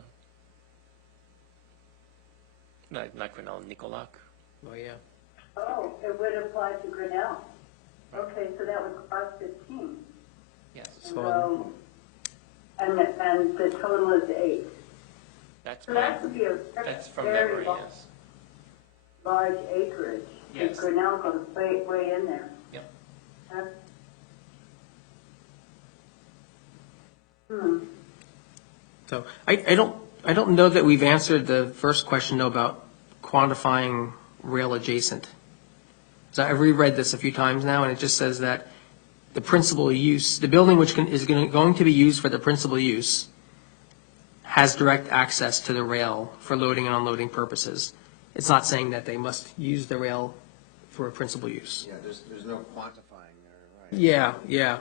Not Grinnell, Nicolac. Oh, yeah. Oh, it would apply to Grinnell. Okay, so that would cross 15. Yes. So, and the total is 8. That's So that would be that's from very memory, yes. large acreage. Yes. Grinnell goes way in there. Yep. That's, So I don't know that we've answered the first question though about quantifying rail adjacent. So I've reread this a few times now, and it just says that the principal use, the building which is going to be used for the principal use, has direct access to the rail for loading and unloading purposes. It's not saying that they must use the rail for a principal use. Yeah, there's no quantifying there, right? Yeah.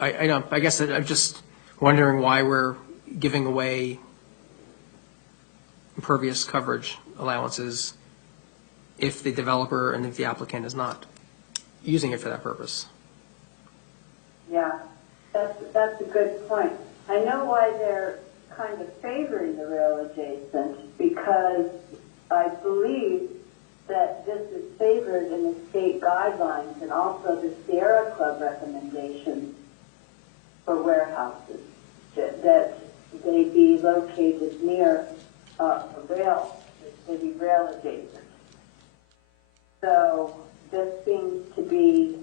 I know. I guess I'm just wondering why we're giving away impervious coverage allowances if the developer and if the applicant is not using it for that purpose. yeah, that's a good point. I know why they're kind of favoring the rail adjacent, because I believe that this is favored in the state guidelines and also the Sierra Club recommendations for warehouses, that they be located near a rail, they be rail adjacent. So this seems to be,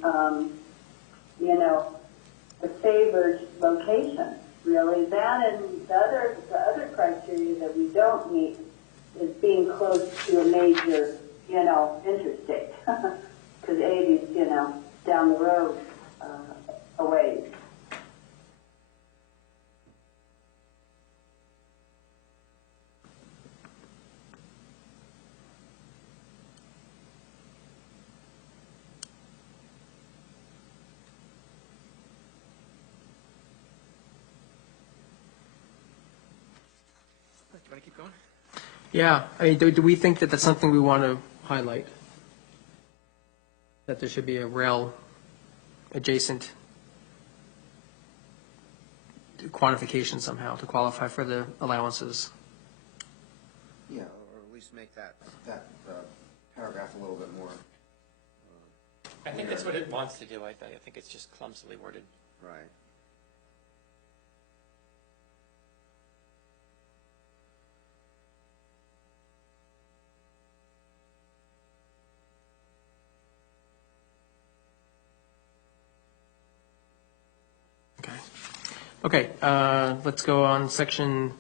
the favored location, really. That and the other criteria that we don't meet is being close to a major, interstate. Because 80's, down the road a ways. Do you want to keep going? Yeah, I mean, do we think that that's something we want to highlight? That there should be a rail adjacent quantification somehow to qualify for the allowances? Yeah, or at least make that paragraph a little bit more. I think that's what it wants to do. I think it's just clumsily worded. Right. Okay, let's go on section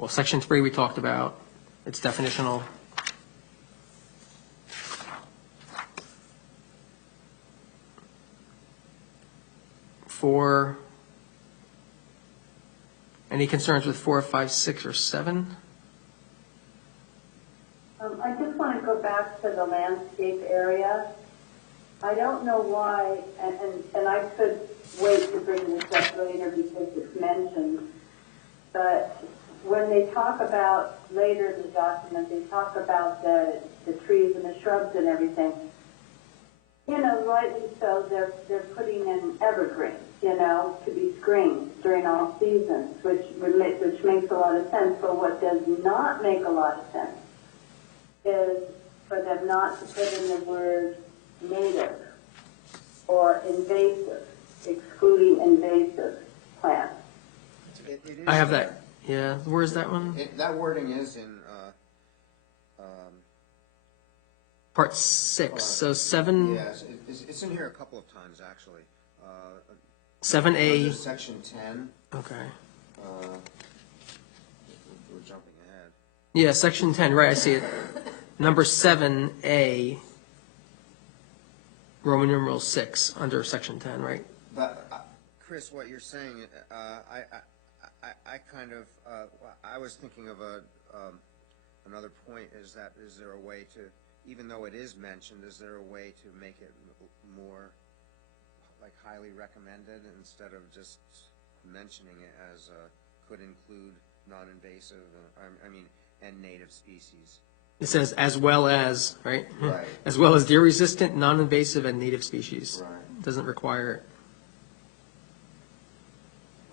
3 we talked about. It's definitional. 4. Any concerns with 4, 5, 6, or 7? I just want to go back to the landscape area. I don't know why, and I could wait to bring this up later because it's mentioned, but when they talk about, later in the document, they talk about the trees and the shrubs and everything. You know, rightly so, they're putting in evergreens, you know, to be screened during all seasons, which makes a lot of sense. But what does not make a lot of sense is for them not to put in the word native or invasive, excluding invasive plants. It is I have there. that. Yeah, where's that one? That wording is in, Part 6, so 7, yes, it's in here a couple of times, actually. 7A. Under section 10, Okay. we're jumping ahead. Yeah, section 10, right, I see it. Number 7A, Roman numeral 6, under section 10, right? But, Chris, what you're saying, I kind of, I was thinking of another point, is there a way to, even though it is mentioned, is there a way to make it more, like, highly recommended instead of just mentioning it as, could include non-invasive, I mean, and native species? It says as well as, right? Right. As well as deer-resistant, non-invasive, and native species. Right. Doesn't require it.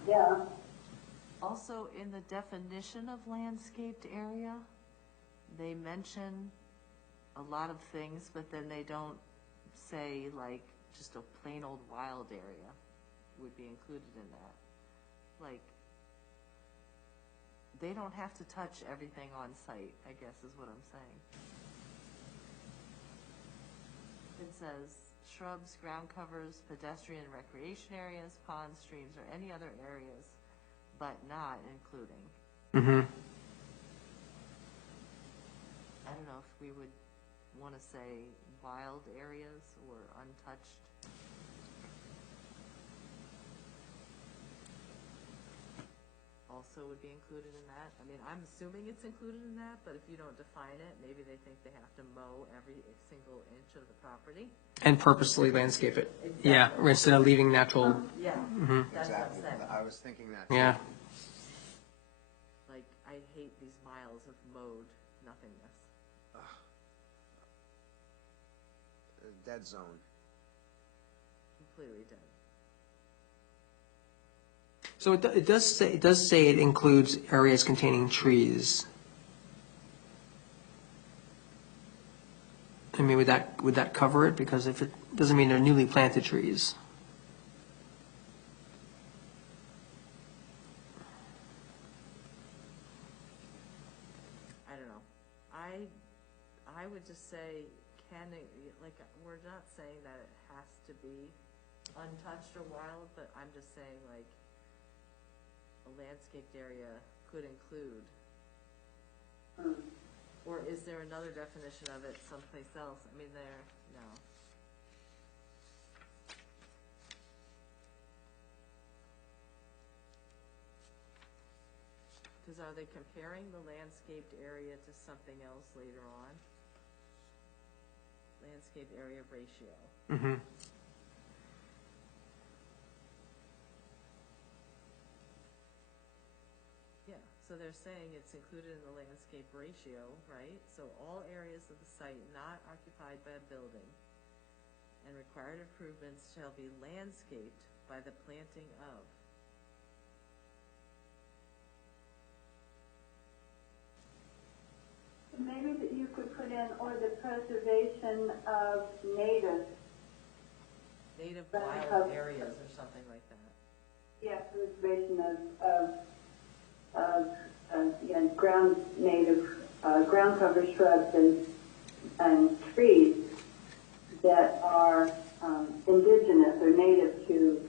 Yeah. Also, in the definition of landscaped area, they mention a lot of things, but then they don't say, like, just a plain old wild area would be included in that. Like, they don't have to touch everything on site, I guess is what I'm saying. It says shrubs, ground covers, pedestrian and recreation areas, ponds, streams, or any other areas, but not including. Mm-hmm. I don't know if we would want to say wild areas or untouched. Also would be included in that. I mean, I'm assuming it's included in that, but if you don't define it, maybe they think they have to mow every single inch of the property. And purposely landscape it. Exactly. Yeah, instead of leaving natural. Yeah, that's what I'm Exactly. saying. I was thinking that. too. Yeah. Like, I hate these miles of mowed nothingness. Dead zone. Completely dead. So it does say it includes areas containing trees. I mean, would that cover it? Because if it doesn't mean they're newly planted trees. I don't know. I would just say, like, we're not saying that it has to be untouched or wild, but I'm just saying, like, a landscaped area could include. Or is there another definition of it someplace else? I mean, no. Because are they comparing the landscaped area to something else later on? Landscape area ratio. Mm-hmm. Yeah, so they're saying it's included in the landscape ratio, right? So all areas of the site not occupied by a building and required improvements shall be landscaped by the planting of. Maybe that you could put in, or the preservation of native, Native But wild areas or something like that. yeah, preservation of ground native, ground cover shrubs and trees that are indigenous or native to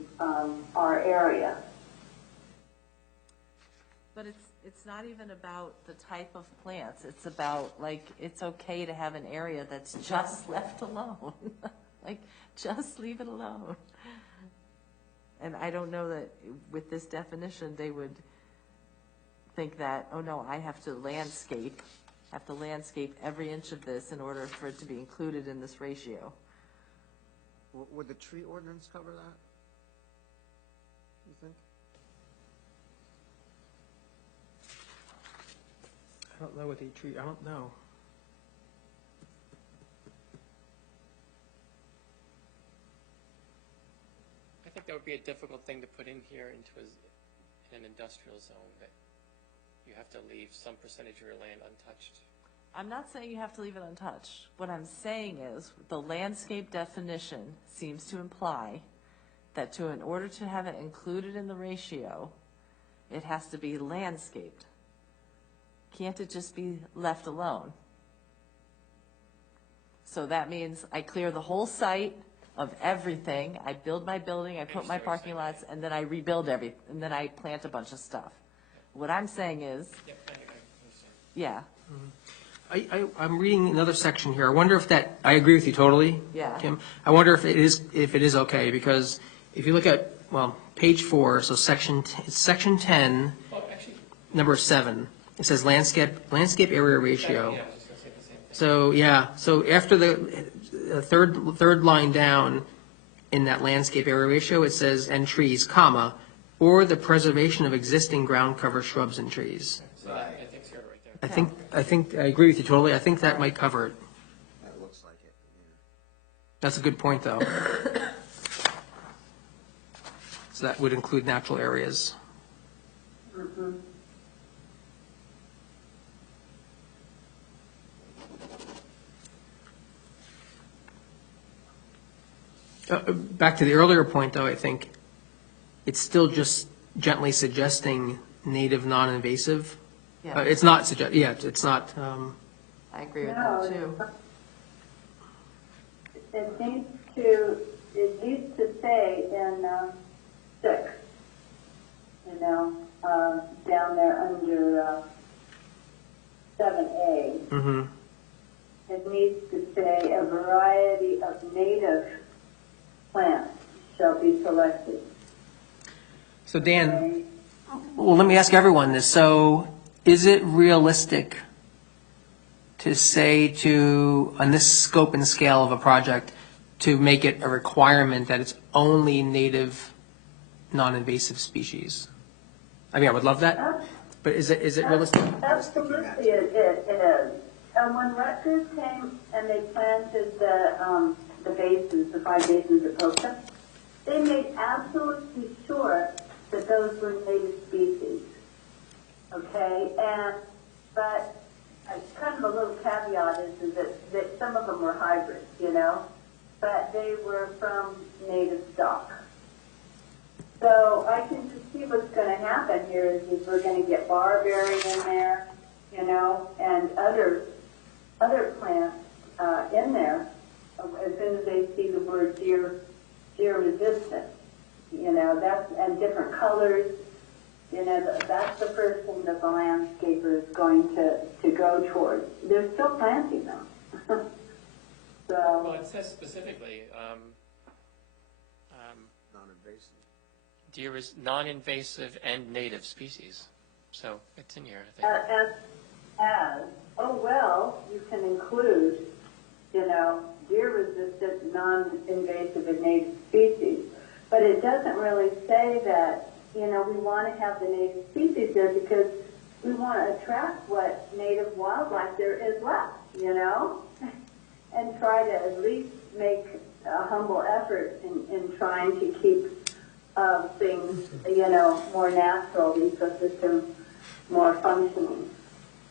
our area. But it's not even about the type of plants. It's about, like, it's okay to have an area that's just left alone. Like, just leave it alone. And I don't know that with this definition, they would think that, oh no, I have to landscape every inch of this in order for it to be included in this ratio. Would the tree ordinance cover that? You think? I don't know what they treat, I don't know. I think that would be a difficult thing to put in here in an industrial zone, that you have to leave some percentage of your land untouched. I'm not saying you have to leave it untouched. What I'm saying is, the landscape definition seems to imply that in order to have it included in the ratio, it has to be landscaped. Can't it just be left alone? So that means I clear the whole site of everything, I build my building, I put my parking lots, and then I rebuild everything, and then I plant a bunch of stuff. What I'm saying is, yeah, I'm reading another section here. I wonder if that, I agree with you totally, Yeah. Kim. I wonder if it is okay, because if you look at, well, page 4, so section 10, Well, actually, number 7, it says landscape area ratio. yeah, I was just gonna say the same thing. So, yeah, so after the third line down in that landscape area ratio, it says, and trees, comma, or the preservation of existing ground cover shrubs and trees. So I think it's here right there. I think, I agree with you totally. I think that might cover it. That looks like it, yeah. That's a good point, though. So that would include natural areas. Back to the earlier point, though, I think it's still just gently suggesting native non-invasive. yeah, It's not it's not, I agree with No, that too. it needs to say in 6, down there under 7A. mhm. It needs to say a variety of native plants shall be selected. So Dan, Okay? well, let me ask everyone this. So is it realistic to say on this scope and scale of a project, to make it a requirement that it's only native, non-invasive species? I mean, I would love that, but is it realistic? Absolutely, it is. And when Rutgers came and they planted the bases, the 5 bases of coca, they made absolutely sure that those were native species. Okay, but kind of a little caveat is that some of them were hybrids, but they were from native stock. So I can just see what's going to happen here is we're going to get barberry in there, and other plants in there as soon as they see the word deer resistant. And different colors. That's the first thing that the landscaper is going to go towards. They're still planting them. Well, So, it says specifically, Non-invasive. deer is non-invasive and native species. So it's in here, I think. you can include, deer-resistant, non-invasive and native species. But it doesn't really say that, we want to have the native species there because we want to attract what native wildlife there is left, and try to at least make a humble effort in trying to keep things, more natural, the ecosystem more functioning.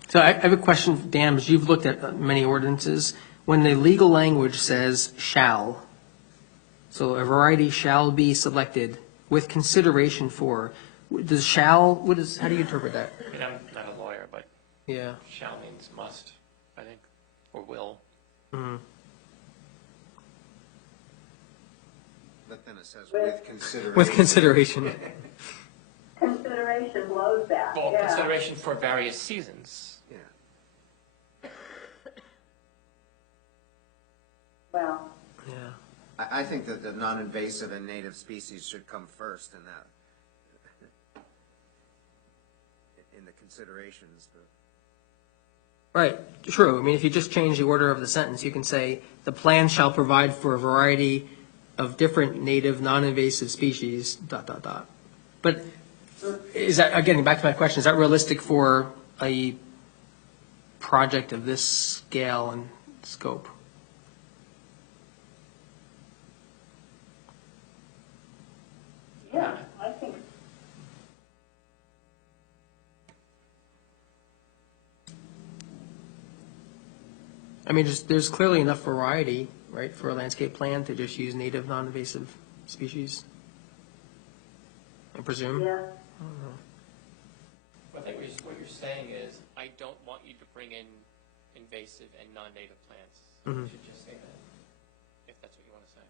So I have a question, Dan, because you've looked at many ordinances. When the legal language says shall, so a variety shall be selected with consideration for, does shall, how do you interpret that? I mean, I'm not a lawyer, but Yeah. shall means must, I think, or will. Mhm. But then it says with consideration. With consideration. Consideration blows that, Well, yeah. consideration for various seasons. Yeah. Well, Yeah. I think that the non-invasive and native species should come first in that, in the considerations, but. Right, true. I mean, if you just change the order of the sentence, you can say, the plan shall provide for a variety of different native, non-invasive species, ... But is that, getting back to my question, is that realistic for a project of this scale and scope? Yeah, I think, I mean, there's clearly enough variety, right, for a landscape plan to just use native, non-invasive species, I presume? yeah. I think what you're saying is, I don't want you to bring in invasive and non-native plants. Mhm. You should just say that, if that's what you want to say.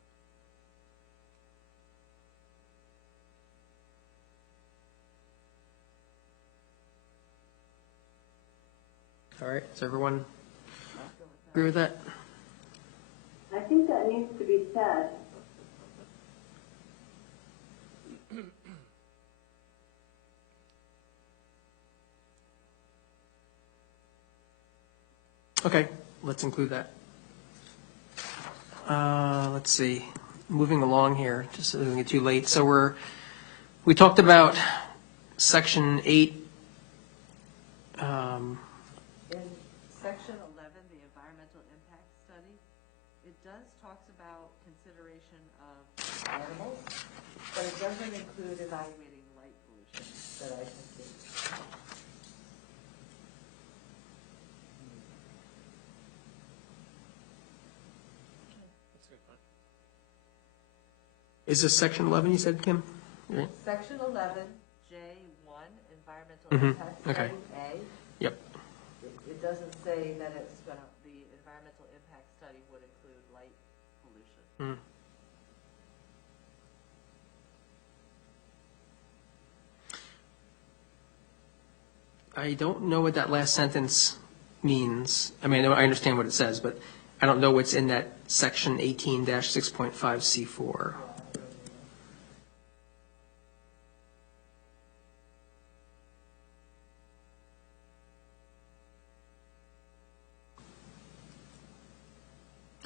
All right, does everyone agree with that? I think that needs to be said. Okay, let's include that. Let's see, moving along here, just so we don't get too late. So we talked about section 8. In section 11, the environmental impact study, it talks about consideration of animals, but it doesn't include evaluating light pollution that I can see. That's a good point. Is this section 11 you said, Kim? Right. Section 11, J1, environmental Mhm, impact okay. study, A. Yep. It doesn't say that the environmental impact study would include light pollution. Mm. I don't know what that last sentence means. I mean, I understand what it says, but I don't know what's in that section 18-6.5C4.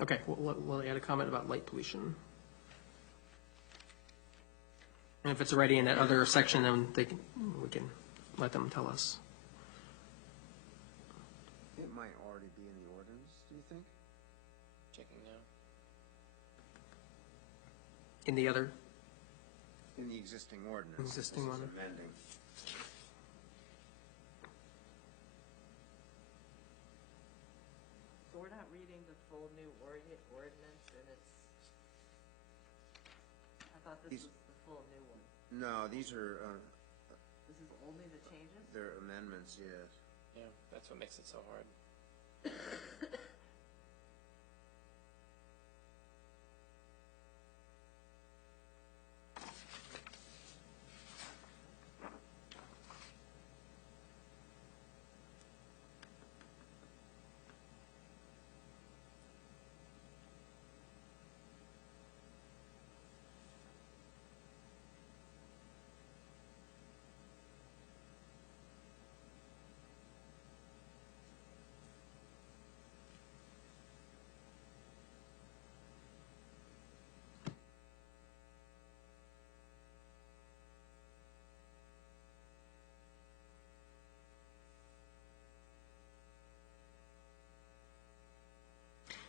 Okay, we'll add a comment about light pollution. And if it's already in that other section, then we can let them tell us. It might already be in the ordinance, do you think? Checking now. In the other, In the existing ordinance. Existing this is one. amending. So we're not reading the full new ordinance, and I thought this These- was the full new one. No, these are, This is only the changes? they're amendments, yes. Yeah, that's what makes it so hard.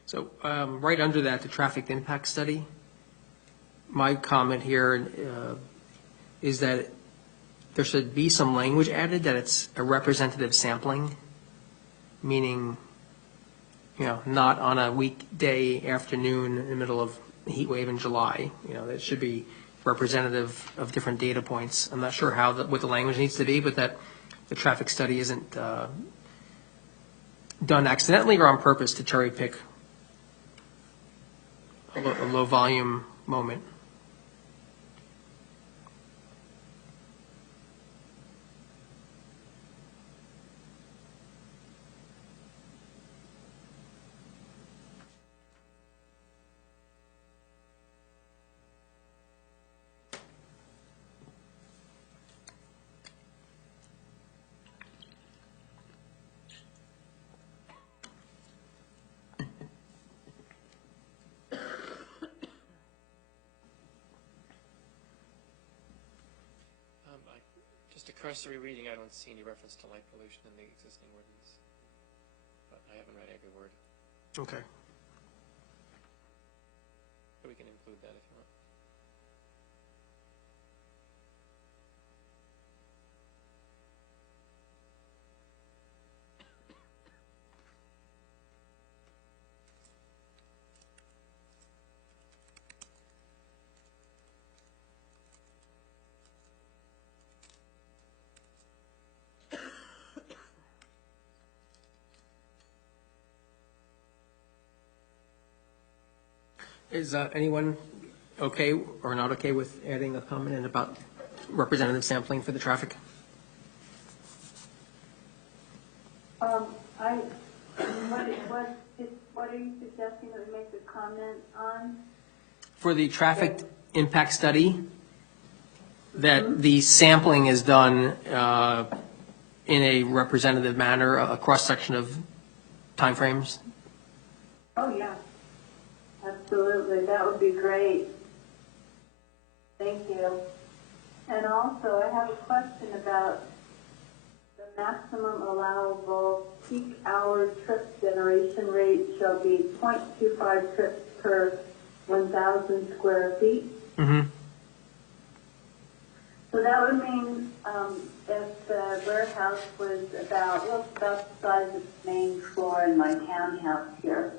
so right under that, the traffic impact study, my comment here is that there should be some language added that it's a representative sampling, meaning, not on a weekday afternoon in the middle of a heat wave in July. That should be representative of different data points. I'm not sure what the language needs to be, but that the traffic study isn't done accidentally or on purpose to cherry pick a low volume moment. cursory reading, I don't see any reference to light pollution in the existing ordinance. But I haven't read every word. Okay. But we can include that if you want. Is anyone okay or not okay with adding a comment in about representative sampling for the traffic? What are you suggesting that we make a comment on? For the traffic impact study, that the sampling is done in a representative manner, a cross-section of timeframes? Oh, yeah. Absolutely, that would be great. Thank you. And also, I have a question about the maximum allowable peak hour trip generation rate shall be 0.25 trips per 1,000 square feet. Mm-hmm. So that would mean if the warehouse was about the size of the main floor in my townhouse here,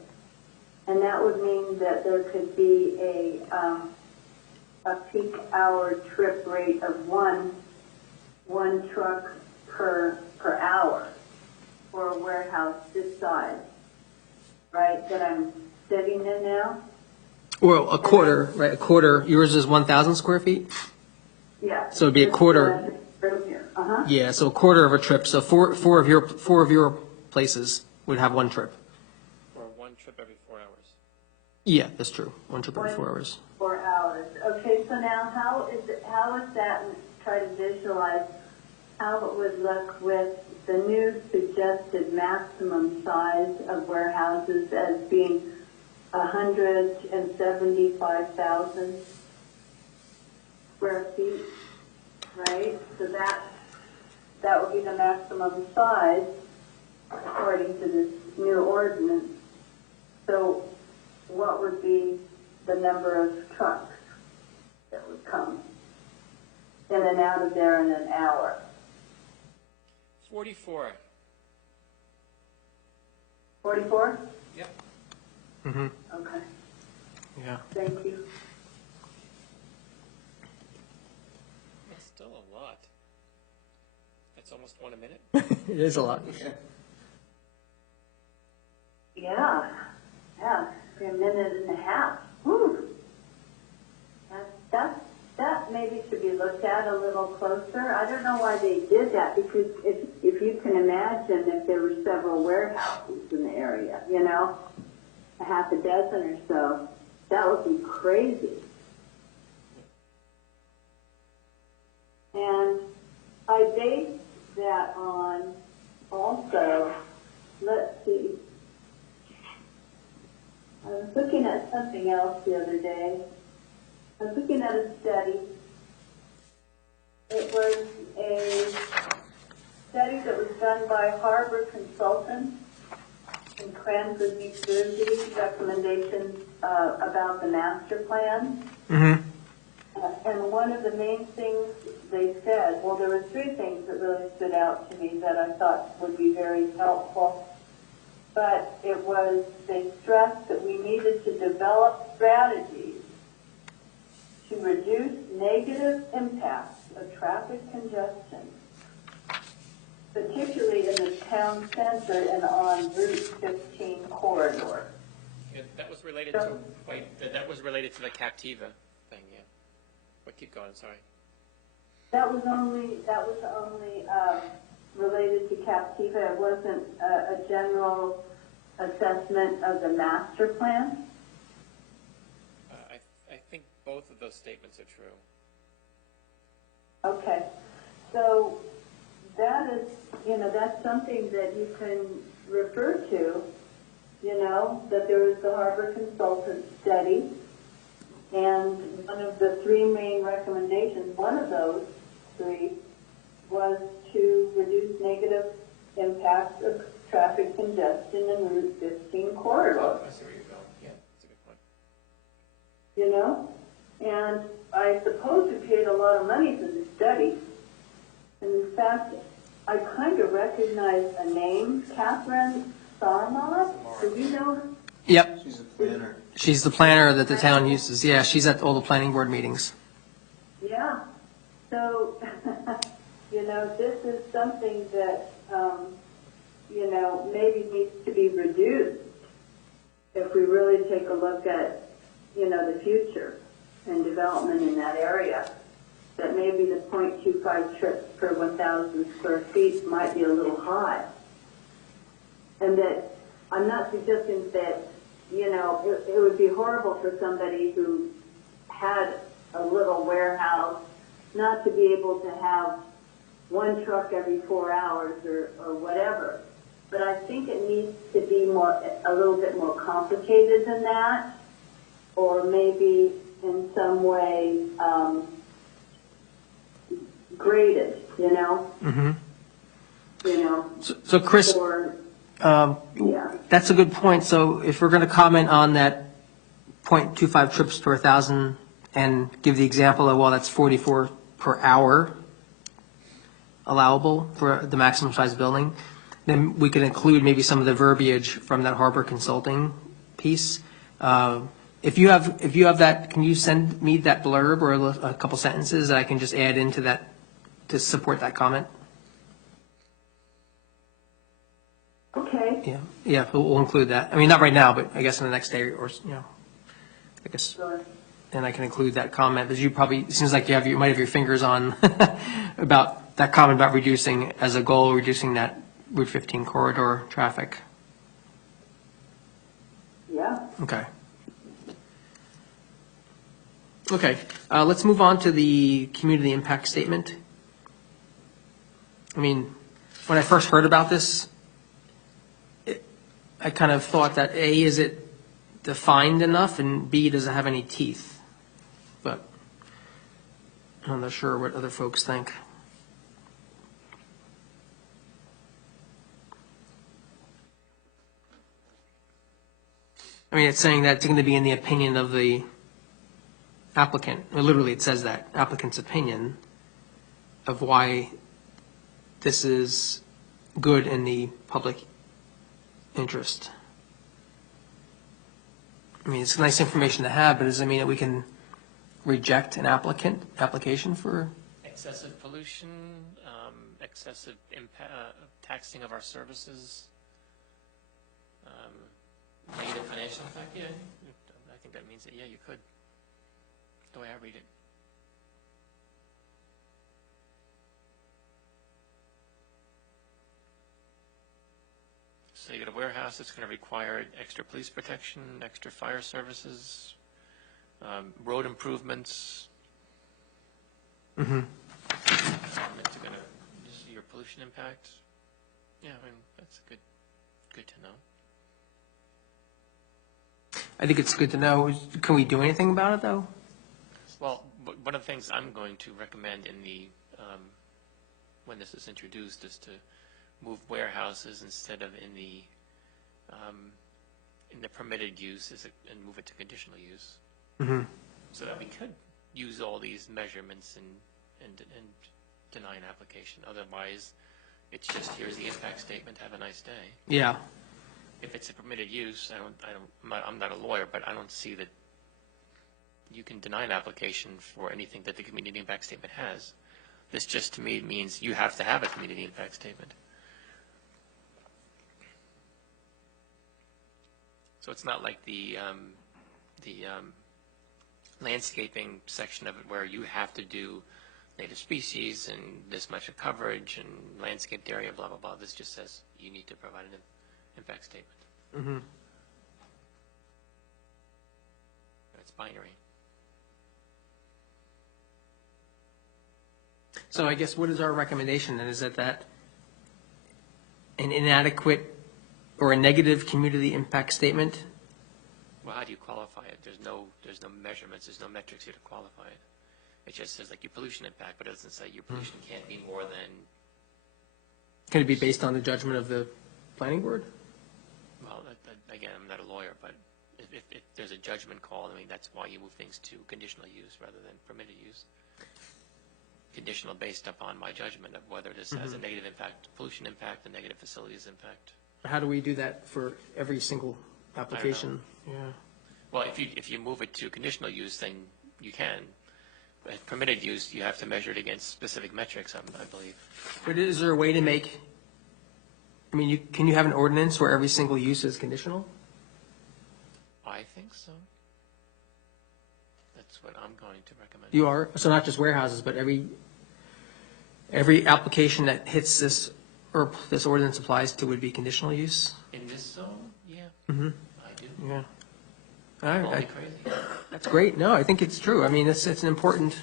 and that would mean that there could be a peak hour trip rate of one truck per hour for a warehouse this size, right? That I'm sitting in now. Well, a quarter, right? A quarter. Yours is 1,000 square feet. Yeah. So it'd be a quarter. Right here. Uh-huh. Yeah, so a quarter of a trip. So four of your places would have one trip. Or one trip every 4 hours. Yeah, that's true. One trip every 4 hours. 4 hours. Okay, so now how is that, and try to visualize how it would look with the new suggested maximum size of warehouses as being 175,000 square feet, right? So that would be the maximum size according to this new ordinance. So what would be the number of trucks that would come in and out of there in an hour? 44. 44? Yep. Mm-hmm. Okay, Yeah. thank you. That's still a lot. That's almost one a minute. It is a lot. Yeah, for a minute and a half. Whew. That maybe should be looked at a little closer. I don't know why they did that, because if you can imagine if there were several warehouses in the area, you know, a half a dozen or so, that would be crazy. And I based that on also, let's see, I was looking at something else the other day. I was looking at a study. It was a study that was done by Harbor Consultants in Cranford, New Jersey, recommendations about the master plan. Mm-hmm. And one of the main things they said, well, there were three things that really stood out to me that I thought would be very helpful. But it was, they stressed that we needed to develop strategies to reduce negative impacts of traffic congestion, particularly in the town center and on Route 15 corridor. Yeah, that was related to that was related to the Captiva thing, yeah. But keep going, sorry. That was only related to Captiva. It wasn't a general assessment of the master plan. I think both of those statements are true. Okay, so that is, that's something that you can refer to, that there was the Harbor Consultant study, and one of the three main recommendations, one of those three, was to reduce negative impacts of traffic congestion in Route 15 corridor. I see where you're going. Yeah, that's a good point. You know? And I suppose we paid a lot of money for the study. And in fact, I kind of recognize a name, Catherine Sarmad. Do you know? Yep, She's a planner. she's the planner that the town uses. Yeah, she's at all the planning board meetings. Yeah. So, you know, this is something that, you know, maybe needs to be reduced if we really take a look at, you know, the future and development in that area. That maybe the 0.25 trips per 1,000 square feet might be a little high. And that I'm not suggesting that, you know, it would be horrible for somebody who had a little warehouse not to be able to have one truck every 4 hours or whatever. But I think it needs to be a little bit more complicated than that, or maybe in some way graded, you know? Mm-hmm. You know? So Chris, Or, yeah. that's a good point. So if we're going to comment on that 0.25 trips per 1,000 and give the example of, well, that's 44 per hour allowable for the maximum size building, then we could include maybe some of the verbiage from that Harbor Consulting piece. If you have that, can you send me that blurb or a couple sentences that I can just add into that to support that comment? Okay. Yeah, we'll include that. I mean, not right now, but I guess in the next day or, you know, I guess. Sure. And I can include that comment, because you probably, it seems like you might have your fingers on about that comment about reducing, as a goal, reducing that Route 15 corridor traffic. Yeah. Okay. Okay, let's move on to the community impact statement. I mean, when I first heard about this, I kind of thought that A, is it defined enough, and B, does it have any teeth? But I'm not sure what other folks think. I mean, it's saying that it's going to be in the opinion of the applicant. Well, literally, it says that, applicant's opinion of why this is good in the public interest. I mean, it's nice information to have, but does it mean that we can reject an application for? Excessive pollution, excessive taxing of our services, negative financial effect, yeah, I think that means that, yeah, you could, the way I read it. So you got a warehouse that's going to require extra police protection, extra fire services, road improvements. Mm-hmm. It's going to just your pollution impact. Yeah, I mean, that's good to know. I think it's good to know. Can we do anything about it, though? Well, one of the things I'm going to recommend in the when this is introduced is to move warehouses instead of in the permitted use and move it to conditional use, Mm-hmm. so that we could use all these measurements and deny an application. Otherwise, it's just, here's the impact statement, have a nice day. Yeah. If it's a permitted use, I'm not a lawyer, but I don't see that you can deny an application for anything that the community impact statement has. This just, to me, means you have to have a community impact statement. So it's not like the landscaping section of it where you have to do native species and this much of coverage and landscaped area, blah, blah, blah. This just says you need to provide an impact statement. Mm-hmm. It's binary. So I guess what is our recommendation then? Is that an inadequate or a negative community impact statement? Well, how do you qualify it? There's no measurements, there's no metrics here to qualify it. It just says like your pollution impact, but it doesn't say your pollution can't be more than, Can it be based on the judgment of the planning board? well, again, I'm not a lawyer, but if there's a judgment call, I mean, that's why you move things to conditional use rather than permitted use. Conditional based upon my judgment of whether this has a negative impact, pollution impact, a negative facilities impact. How do we do that for every single application? Yeah. Well, if you move it to conditional use, then you can. But permitted use, you have to measure it against specific metrics, I believe. But is there a way to make, I mean, can you have an ordinance where every single use is conditional? I think so. That's what I'm going to recommend. You are, so not just warehouses, but every application that hits this, or this ordinance applies to would be conditional use? In this zone, yeah, Mm-hmm. I do. Yeah. Call I- me crazy. That's great. No, I think it's true. I mean, it's an important,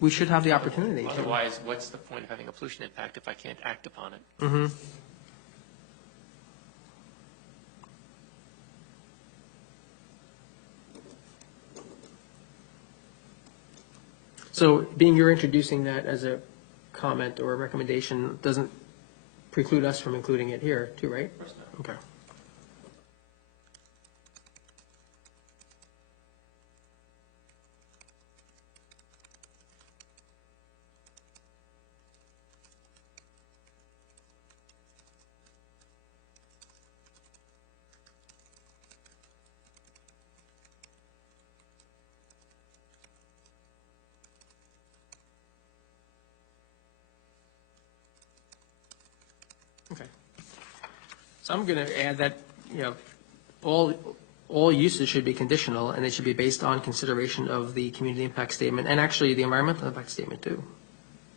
we should have the opportunity to. Otherwise, what's the point of having a pollution impact if I can't act upon it? Mm-hmm. So being you're introducing that as a comment or a recommendation doesn't preclude us from including it here too, right? Of course not. Okay. Okay. So I'm going to add that, all uses should be conditional, and they should be based on consideration of the community impact statement, and actually the environmental impact statement too.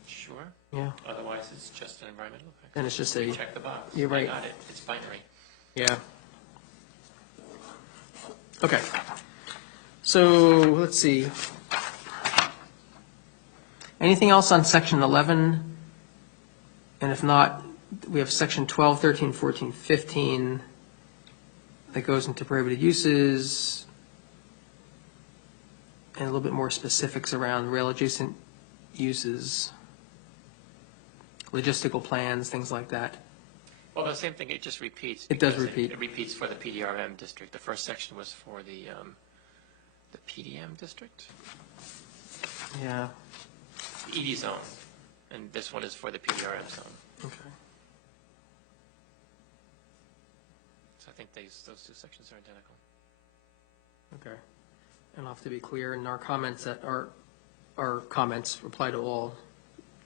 Sure. Yeah. Otherwise, it's just an environmental effect. And it's just a, Check the box. You're right. I got it. It's binary. yeah. Okay. So, let's see. Anything else on section 11? And if not, we have section 12, 13, 14, 15 that goes into prohibited uses and a little bit more specifics around rail adjacent uses, logistical plans, things like that. Well, the same thing, it just repeats. It does because repeat. It repeats for the PDRM district. The first section was for the PDM district, Yeah. the ED zone, and this one is for the PDRM zone. Okay. So I think those two sections are identical. Okay. And I'll have to be clear in our comments that our comments apply to all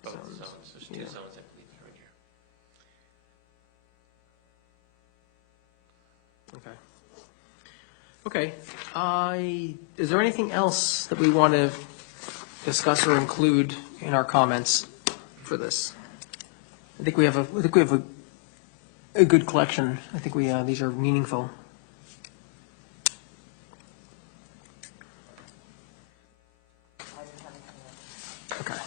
Both zones. zones. There's two Yeah. zones, I believe, right here. Okay. Okay. Is there anything else that we want to discuss or include in our comments for this? I think we have a good collection. I think these are meaningful. Okay.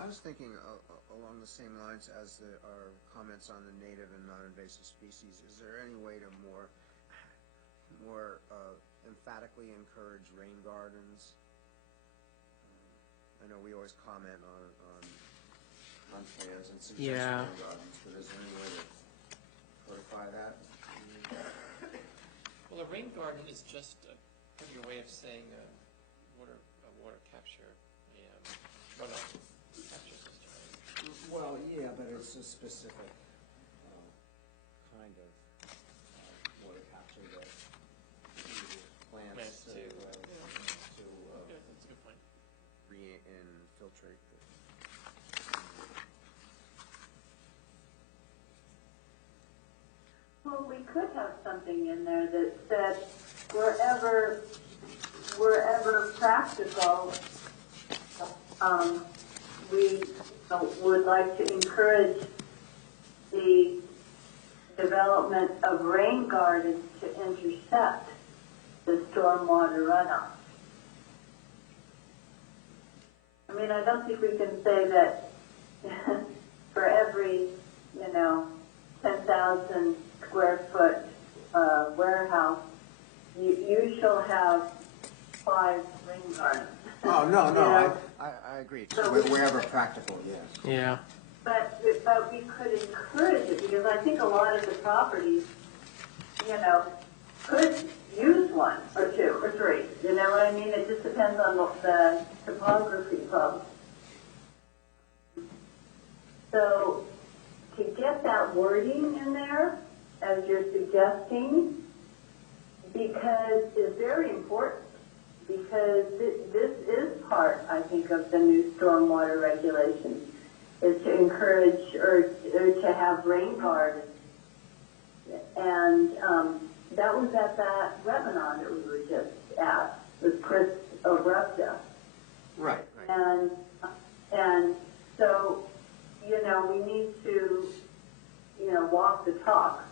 I was thinking along the same lines as our comments on the native and non-invasive species. Is there any way to more emphatically encourage rain gardens? I know we always comment on plans and suggest Yeah. rain gardens, but is there any way to codify that? Well, a rain garden is just a prettier way of saying water capture, runoff capture system. Well, yeah, but it's a specific kind of water capture that plants Plants to Yeah, that's a good point. re-infiltrate the. Well, we could have something in there that said wherever practical, we would like to encourage the development of rain gardens to intercept the stormwater runoff. I mean, I don't think we can say that for every, 10,000 square foot warehouse, you shall have 5 rain gardens. Oh, no, You know? I agree. So Wherever practical, yes. Yeah. But we could encourage it, because I think a lot of the properties, could use 1 or 2 or 3. You know what I mean? It just depends on the topography problem. So to get that wording in there, as you're suggesting, because it's very important, because this is part, I think, of the new stormwater regulations, is to encourage or to have rain gardens. And that was at that webinar that we were just at with Chris Obrepta. Right. And so, we need to, walk the talk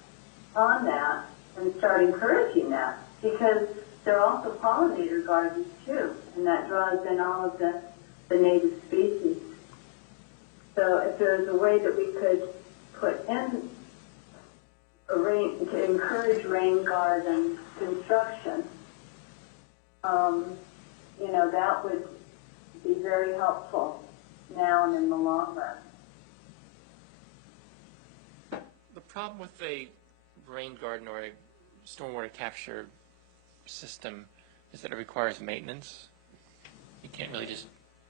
on that and start encouraging that, because there are also pollinator gardens too, and that draws in all of the native species. So if there's a way that we could put in to encourage rain garden construction, that would be very helpful now and in the long run. The problem with a rain garden or a stormwater capture system is that it requires maintenance. You can't really just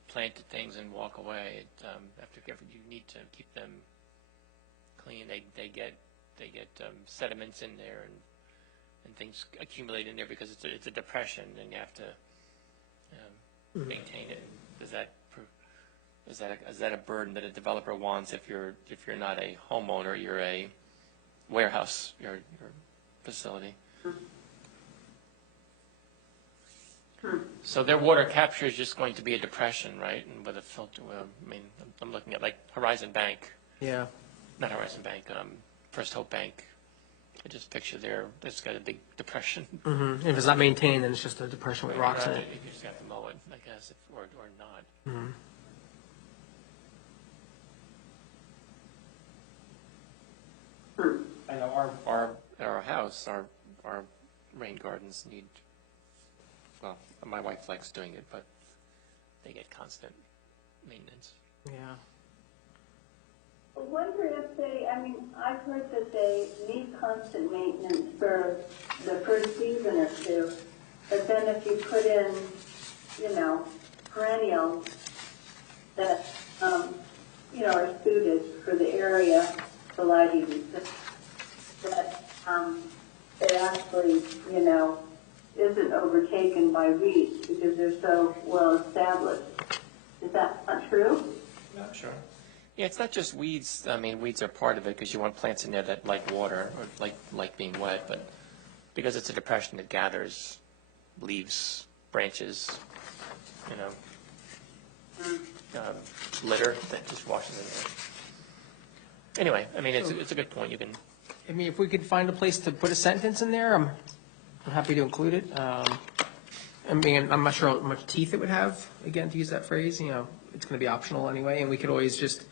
plant the things and walk away. You need to keep them clean. They get sediments in there and things accumulate in there because it's a depression, and you have to maintain it. Is that a burden that a developer wants if you're not a homeowner, you're a warehouse, your facility? So their water capture is just going to be a depression, right? And with a filter, I'm looking at like Horizon Bank, Yeah. not Horizon Bank, First Hope Bank. I just picture it's got a big depression. Mm-hmm. If it's not maintained, then it's just a depression with rocks in it. You just have to mow it, I guess, or not. Mm-hmm. I know our house, our rain gardens need. Well, my wife likes doing it, but they get constant maintenance. Yeah. I wonder if I've heard that they need constant maintenance for the first season or 2, but then if you put in, perennials that, are suited for the area, the lighting, that it actually, isn't overtaken by weeds because they're so well established. Is that not true? Not sure. Yeah, it's not just weeds. I mean, weeds are part of it because you want plants in there that like water or like being wet, but because it's a depression, it gathers leaves, branches, litter that just washes in there. Anyway, it's a good point. You can. If we could find a place to put a sentence in there, I'm happy to include it. I'm not sure how much teeth it would have, again, to use that phrase. It's going to be optional anyway, and we could always just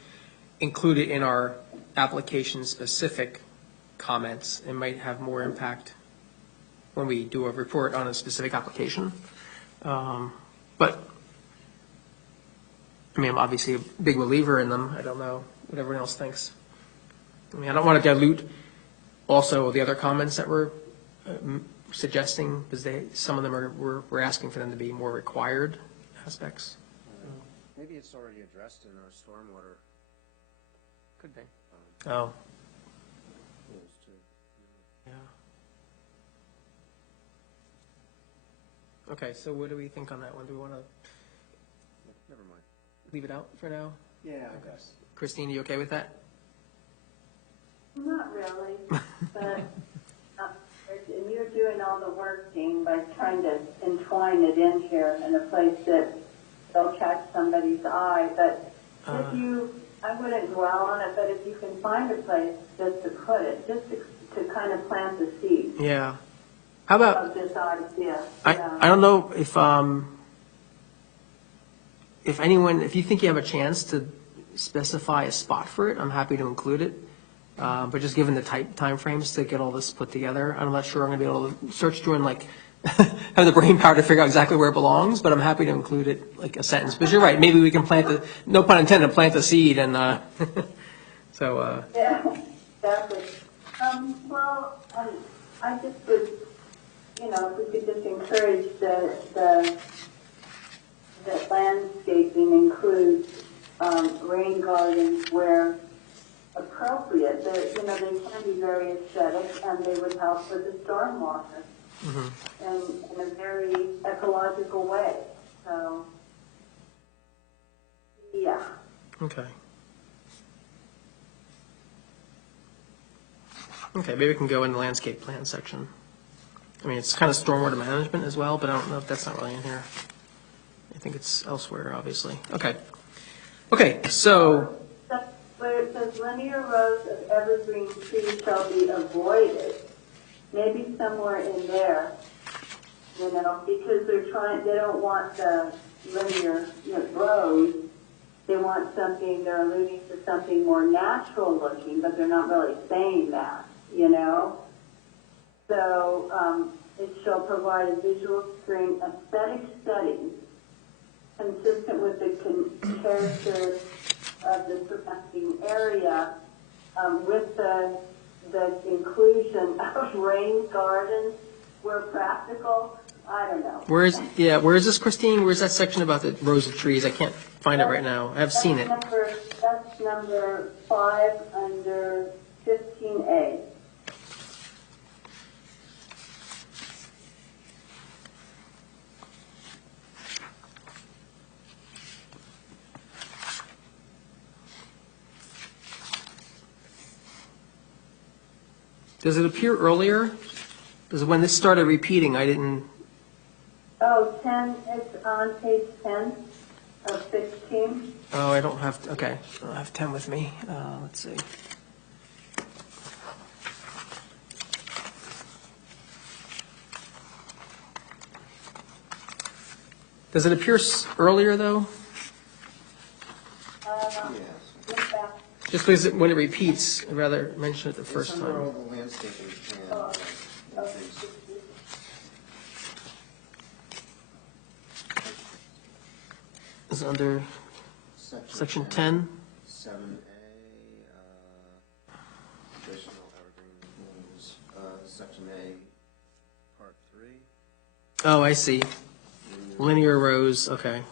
include it in our application-specific comments. It might have more impact when we do a report on a specific application. But, I'm obviously a big believer in them. I don't know what everyone else thinks. I don't want to dilute also the other comments that we're suggesting, because some of them we're asking for them to be more required aspects. Maybe it's already addressed in our stormwater Could be. Oh, rules too. yeah. Okay, so what do we think on that one? Do we want to Never mind. leave it out for now? Yeah, I guess. Christine, you okay with that? Not really, but and you're doing all the work, Dean, by trying to entwine it in here in a place that will catch somebody's eye. But I wouldn't dwell on it, but if you can find a place just to put it, just to kind of plant the seed Yeah. How about, of this idea. I don't know if anyone, if you think you have a chance to specify a spot for it, I'm happy to include it. But just given the tight timeframes to get all this put together, I'm not sure I'm gonna be able to search through and like have the brain power to figure out exactly where it belongs, but I'm happy to include it like a sentence. But you're right, maybe we can plant the, no pun intended, plant the seed and, so, Yeah, exactly. Well, I just would, if we could just encourage that landscaping includes, rain gardens where appropriate. They can be very aesthetic and they would help with the stormwater in a very ecological way. So, yeah. okay. Okay, maybe we can go in the landscape plan section. I mean, it's kind of stormwater management as well, but I don't know if that's not really in here. I think it's elsewhere, obviously. Okay. Okay, so, Where it says linear rows of evergreen trees shall be avoided, maybe somewhere in there, because they don't want the linear rows. They want something, they're alluding to something more natural looking, but they're not really saying that, So, it shall provide a visual screen aesthetic setting consistent with the character of the surrounding area, with the inclusion of rain gardens where practical. I don't know. where is this, Christine? Where's that section about the rows of trees? I can't find it right now. I've seen it. That's number 5 under 15A. Does it appear earlier? Because when this started repeating, I didn't, Oh, 10, it's on page 10 of 16. oh, I don't have, okay, I don't have 10 with me. Let's see. Does it appear earlier, though? Look back. Just because when it repeats, I'd rather mention it the first It's under time. all the landscaping plan. Things. Is it under section 10? 7A, additional evergreen rules, section A, part 3. Oh, I see. Linear rows, okay.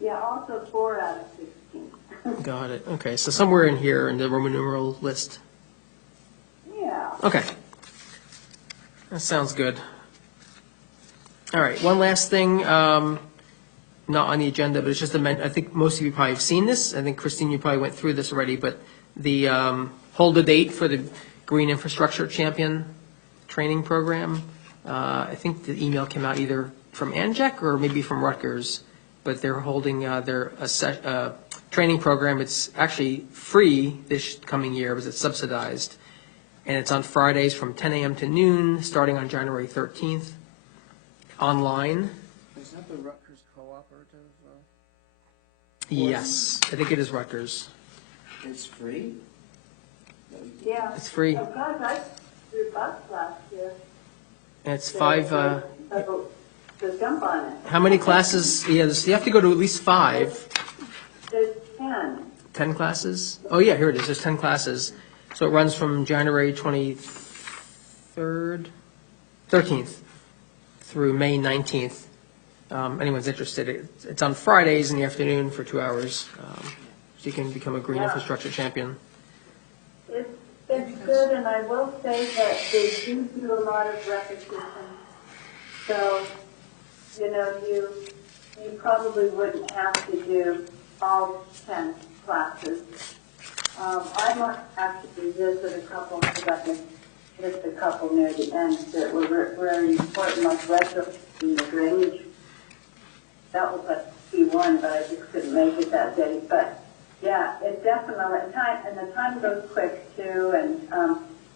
Yeah, also 4 out of 16. Got it. Okay, so somewhere in here in the Roman numeral list. Yeah. Okay. That sounds good. All right, one last thing, not on the agenda, but it's just I think most of you probably have seen this. I think, Christine, you probably went through this already, but the hold the date for the Green Infrastructure Champion training program. I think the email came out either from ANJEC or maybe from Rutgers, but they're holding their training program. It's actually free this coming year because it's subsidized. And it's on Fridays from 10 a.m. to noon, starting on January 13th, online. Is that the Rutgers Cooperative? Yes, I think it is Rutgers. It's free? Yeah. It's free. Oh, gosh, I threw bucks last year. And it's 5, So jump on it. how many classes? Yeah, you have to go to at least 5. There's 10. 10 classes? Oh, yeah, here it is. There's 10 classes. So it runs from January 13th through May 19th. Anyone's interested, it's on Fridays in the afternoon for 2 hours. So you can become a green infrastructure champion. It's good, and I will say that they do a lot of repetition. So, you probably wouldn't have to do all 10 classes. I might actually visit a couple, because I can list a couple near the end that were very important, like retrofitting the drainage. That was like Q1, but I just couldn't make it that day. But yeah, it's definitely time, and the time goes quick too. And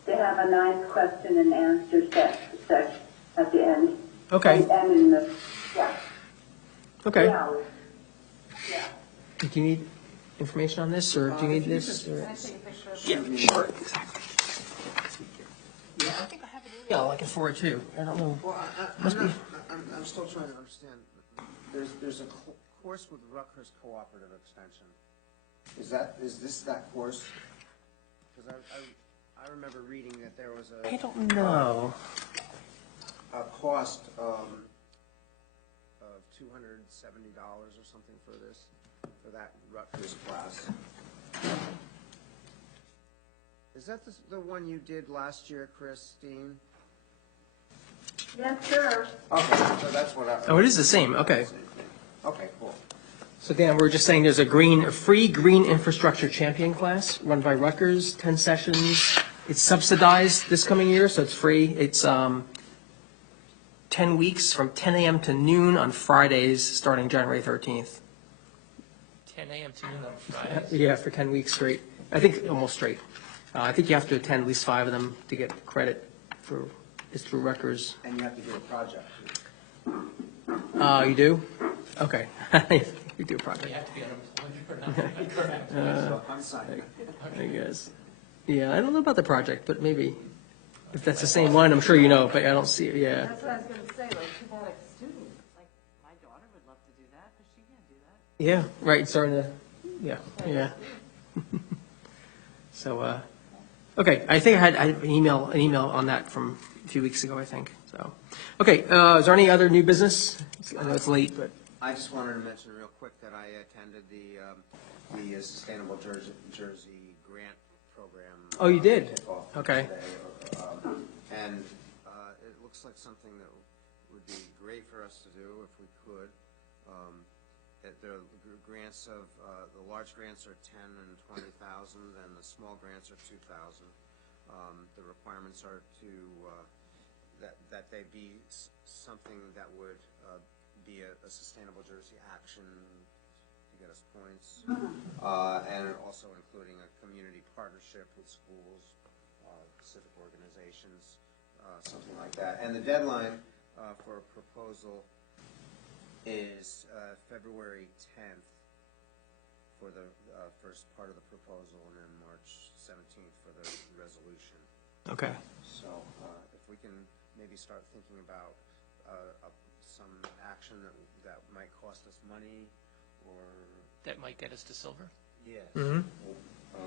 they have a nice question and answer section at the end. Okay. And in the Okay. Yeah. Yeah. Do you need information on this, or do you need this? or- Can I take a picture of it? Yeah, sure. Yeah, I think I have an email I can forward too. I don't know. Well, I'm still trying to understand. There's a course with Rutgers Cooperative Extension. Is this that course? Because I remember reading that there was I don't know. a cost of $270 or something for that Rutgers class. Is that the one you did last year, Christine? Yes, sir. Okay, so that's what I. Oh, it is the same. Okay. Okay, cool. So Dan, we're just saying there's a free green infrastructure champion class run by Rutgers, 10 sessions. It's subsidized this coming year, so it's free. It's 10 weeks from 10 a.m. to noon on Fridays, starting January 13th. 10 a.m. to noon on Fridays. Yeah, for 10 weeks straight. I think almost straight. I think you have to attend at least 5 of them to get credit for, it's through Rutgers. And you have to do a project. You do? Okay. You do a project. You have to be unemployed or not. So I'm signing. I guess. Yeah, I don't know about the project, but maybe. If that's the same one, I'm sure you know, but I don't see it, yeah. That's what I was gonna say, like, too bad a student, like, my daughter would love to do that, but she can't do that. Yeah, right, it's starting to, yeah. So, okay, I think I had an email on that from a few weeks ago, I think, so. Okay, is there any other new business? I know it's late, but. I just wanted to mention real quick that I attended the Sustainable Jersey Grant Program. Oh, you did? Kickoff Okay. today. And it looks like something that would be great for us to do if we could. The grants of, the large grants are 10 and 20,000, and the small grants are 2,000. The requirements are that they be something that would be a Sustainable Jersey action to get us points, and also including a community partnership with schools, civic organizations, something like that. And the deadline for a proposal is February 10th for the first part of the proposal, and then March 17th for the resolution. Okay. So if we can maybe start thinking about some action that might cost us money, or That might get us to silver. yes, Mm-hmm.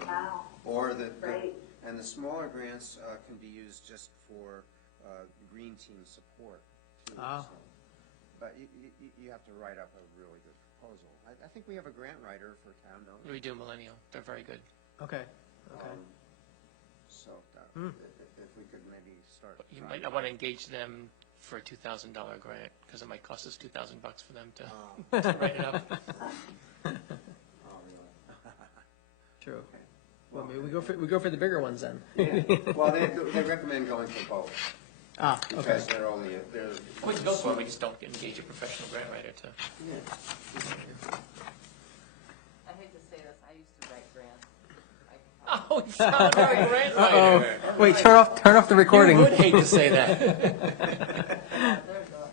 Wow. or Great. and the smaller grants can be used just for green team support too. Ah. So, but you have to write up a really good proposal. I think we have a grant writer for town, don't we? We do Millennial. They're very good. Okay, okay. So if we could maybe start. But you might not want to engage them for a $2,000 grant, because it might cost us $2,000 for them to write it up. Oh, really? True. Well, maybe we go for the bigger ones then. Yeah. Well, they recommend going for both, Ah, okay. because they're. We can go for it, we just don't engage a professional grant writer to. Yeah. I hate to say this, I used to write grants. I can Oh, we found our grant Uh-oh. writer. Wait, turn off the recording. You would hate to say that. there you go,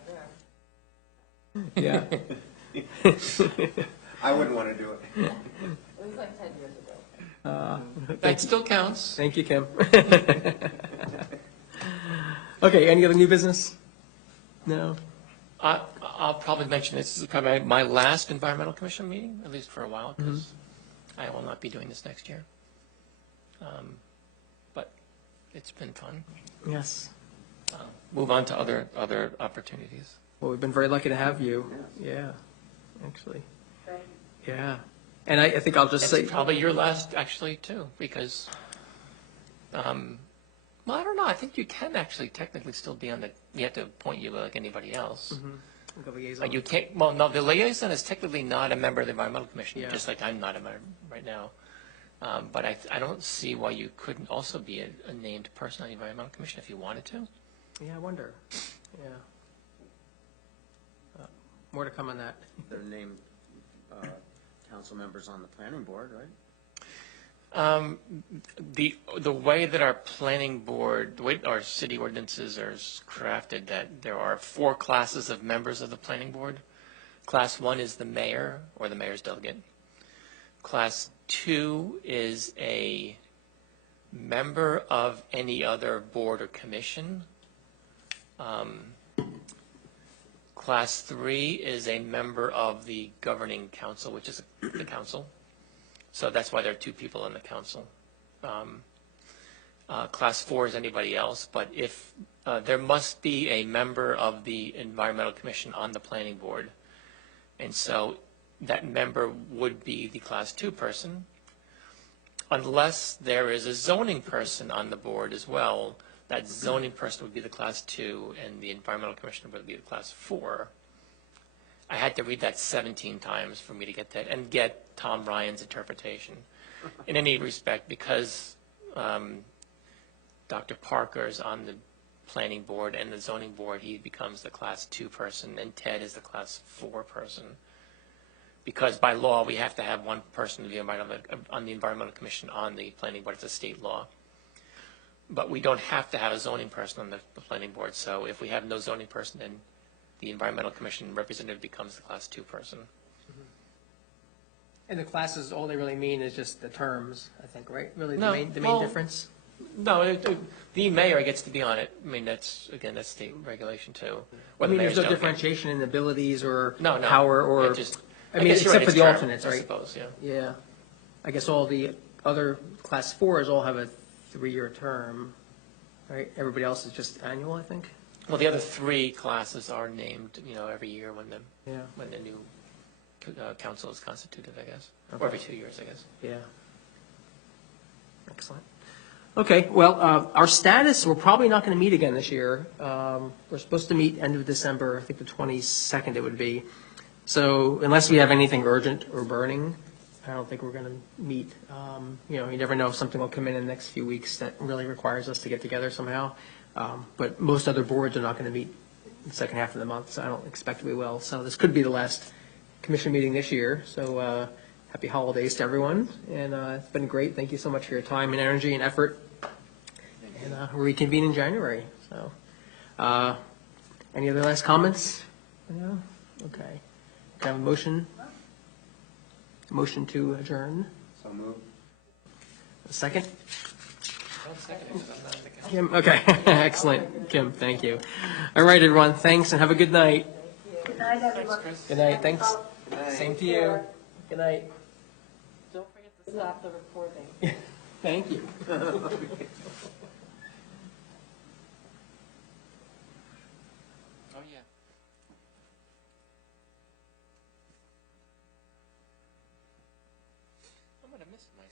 there. Yeah. I wouldn't want to do it. It was like 10 years ago. That still counts. Thank you, Kim. Okay, any other new business? No? I'll probably mention this is probably my last environmental commission meeting, at least for a while, because I will not be doing this next year. But it's been fun. Yes. Move on to other opportunities. Well, we've been very lucky to have you. Yeah, actually. Great. Yeah. And I think I'll just say. It's probably your last, actually, too, because, well, I don't know. I think you can actually technically still be on the, you have to appoint you like anybody else. The liaison. But you can't, well, no, the liaison is technically not a member of the environmental commission, Yeah. just like I'm not a member right now. But I don't see why you couldn't also be a named person on the environmental commission if you wanted to. Yeah, I wonder. Yeah. More to come on that. They're named council members on the planning board, right? The way that our planning board, the way our city ordinances are crafted, that there are 4 classes of members of the planning board. Class 1 is the mayor or the mayor's delegate. Class 2 is a member of any other board or commission. Class 3 is a member of the governing council, which is the council. So that's why there are 2 people in the council. Class 4 is anybody else, but if there must be a member of the environmental commission on the planning board. And so that member would be the Class 2 person, unless there is a zoning person on the board as well. That zoning person would be the Class 2, and the environmental commissioner would be the Class 4. I had to read that 17 times for me to get that and get Tom Ryan's interpretation. In any respect, because Dr. Parker is on the planning board and the zoning board, he becomes the Class 2 person, and Ted is the Class 4 person. Because by law, we have to have one person on the environmental commission on the planning board. It's a state law. But we don't have to have a zoning person on the planning board. So if we have no zoning person, then the environmental commission representative becomes the Class 2 person. And the classes, all they really mean is just the terms, I think, right? Really, No, the main well, difference? No, the mayor gets to be on it. I mean, that's state regulation too. I Or the mean, there's mayor's no delegate. differentiation in abilities or No. power or, It just- I mean, guess you're except right, for it's the term, alternates, I right? suppose, yeah. Yeah. I guess all the other Class 4s all have a 3-year term, right? Everybody else is just annual, I think? Well, the other 3 classes are named, every year when the new council is constituted, I guess, or every 2 years, I guess. Yeah. Excellent. Okay, well, our status, we're probably not going to meet again this year. We're supposed to meet end of December, I think the 22nd it would be. So unless we have anything urgent or burning, I don't think we're going to meet. You never know if something will come in the next few weeks that really requires us to get together somehow. But most other boards are not going to meet in the second half of the month, so I don't expect we will. So this could be the last commission meeting this year. So happy holidays to everyone. And it's been great. Thank you so much for your time and energy and effort. And we'll reconvene in January. So any other last comments? No? Okay. Can I have a motion? Motion to adjourn? So moved. A second? I'll second it because I'm not the council. Kim? Okay. Excellent. Kim, thank you. All right, everyone. Thanks and have a good night. Good night, everyone. Good night. Thanks. Same to you. Good night. Don't forget to stop the recording. Thank you. Oh, yeah. I'm going to miss my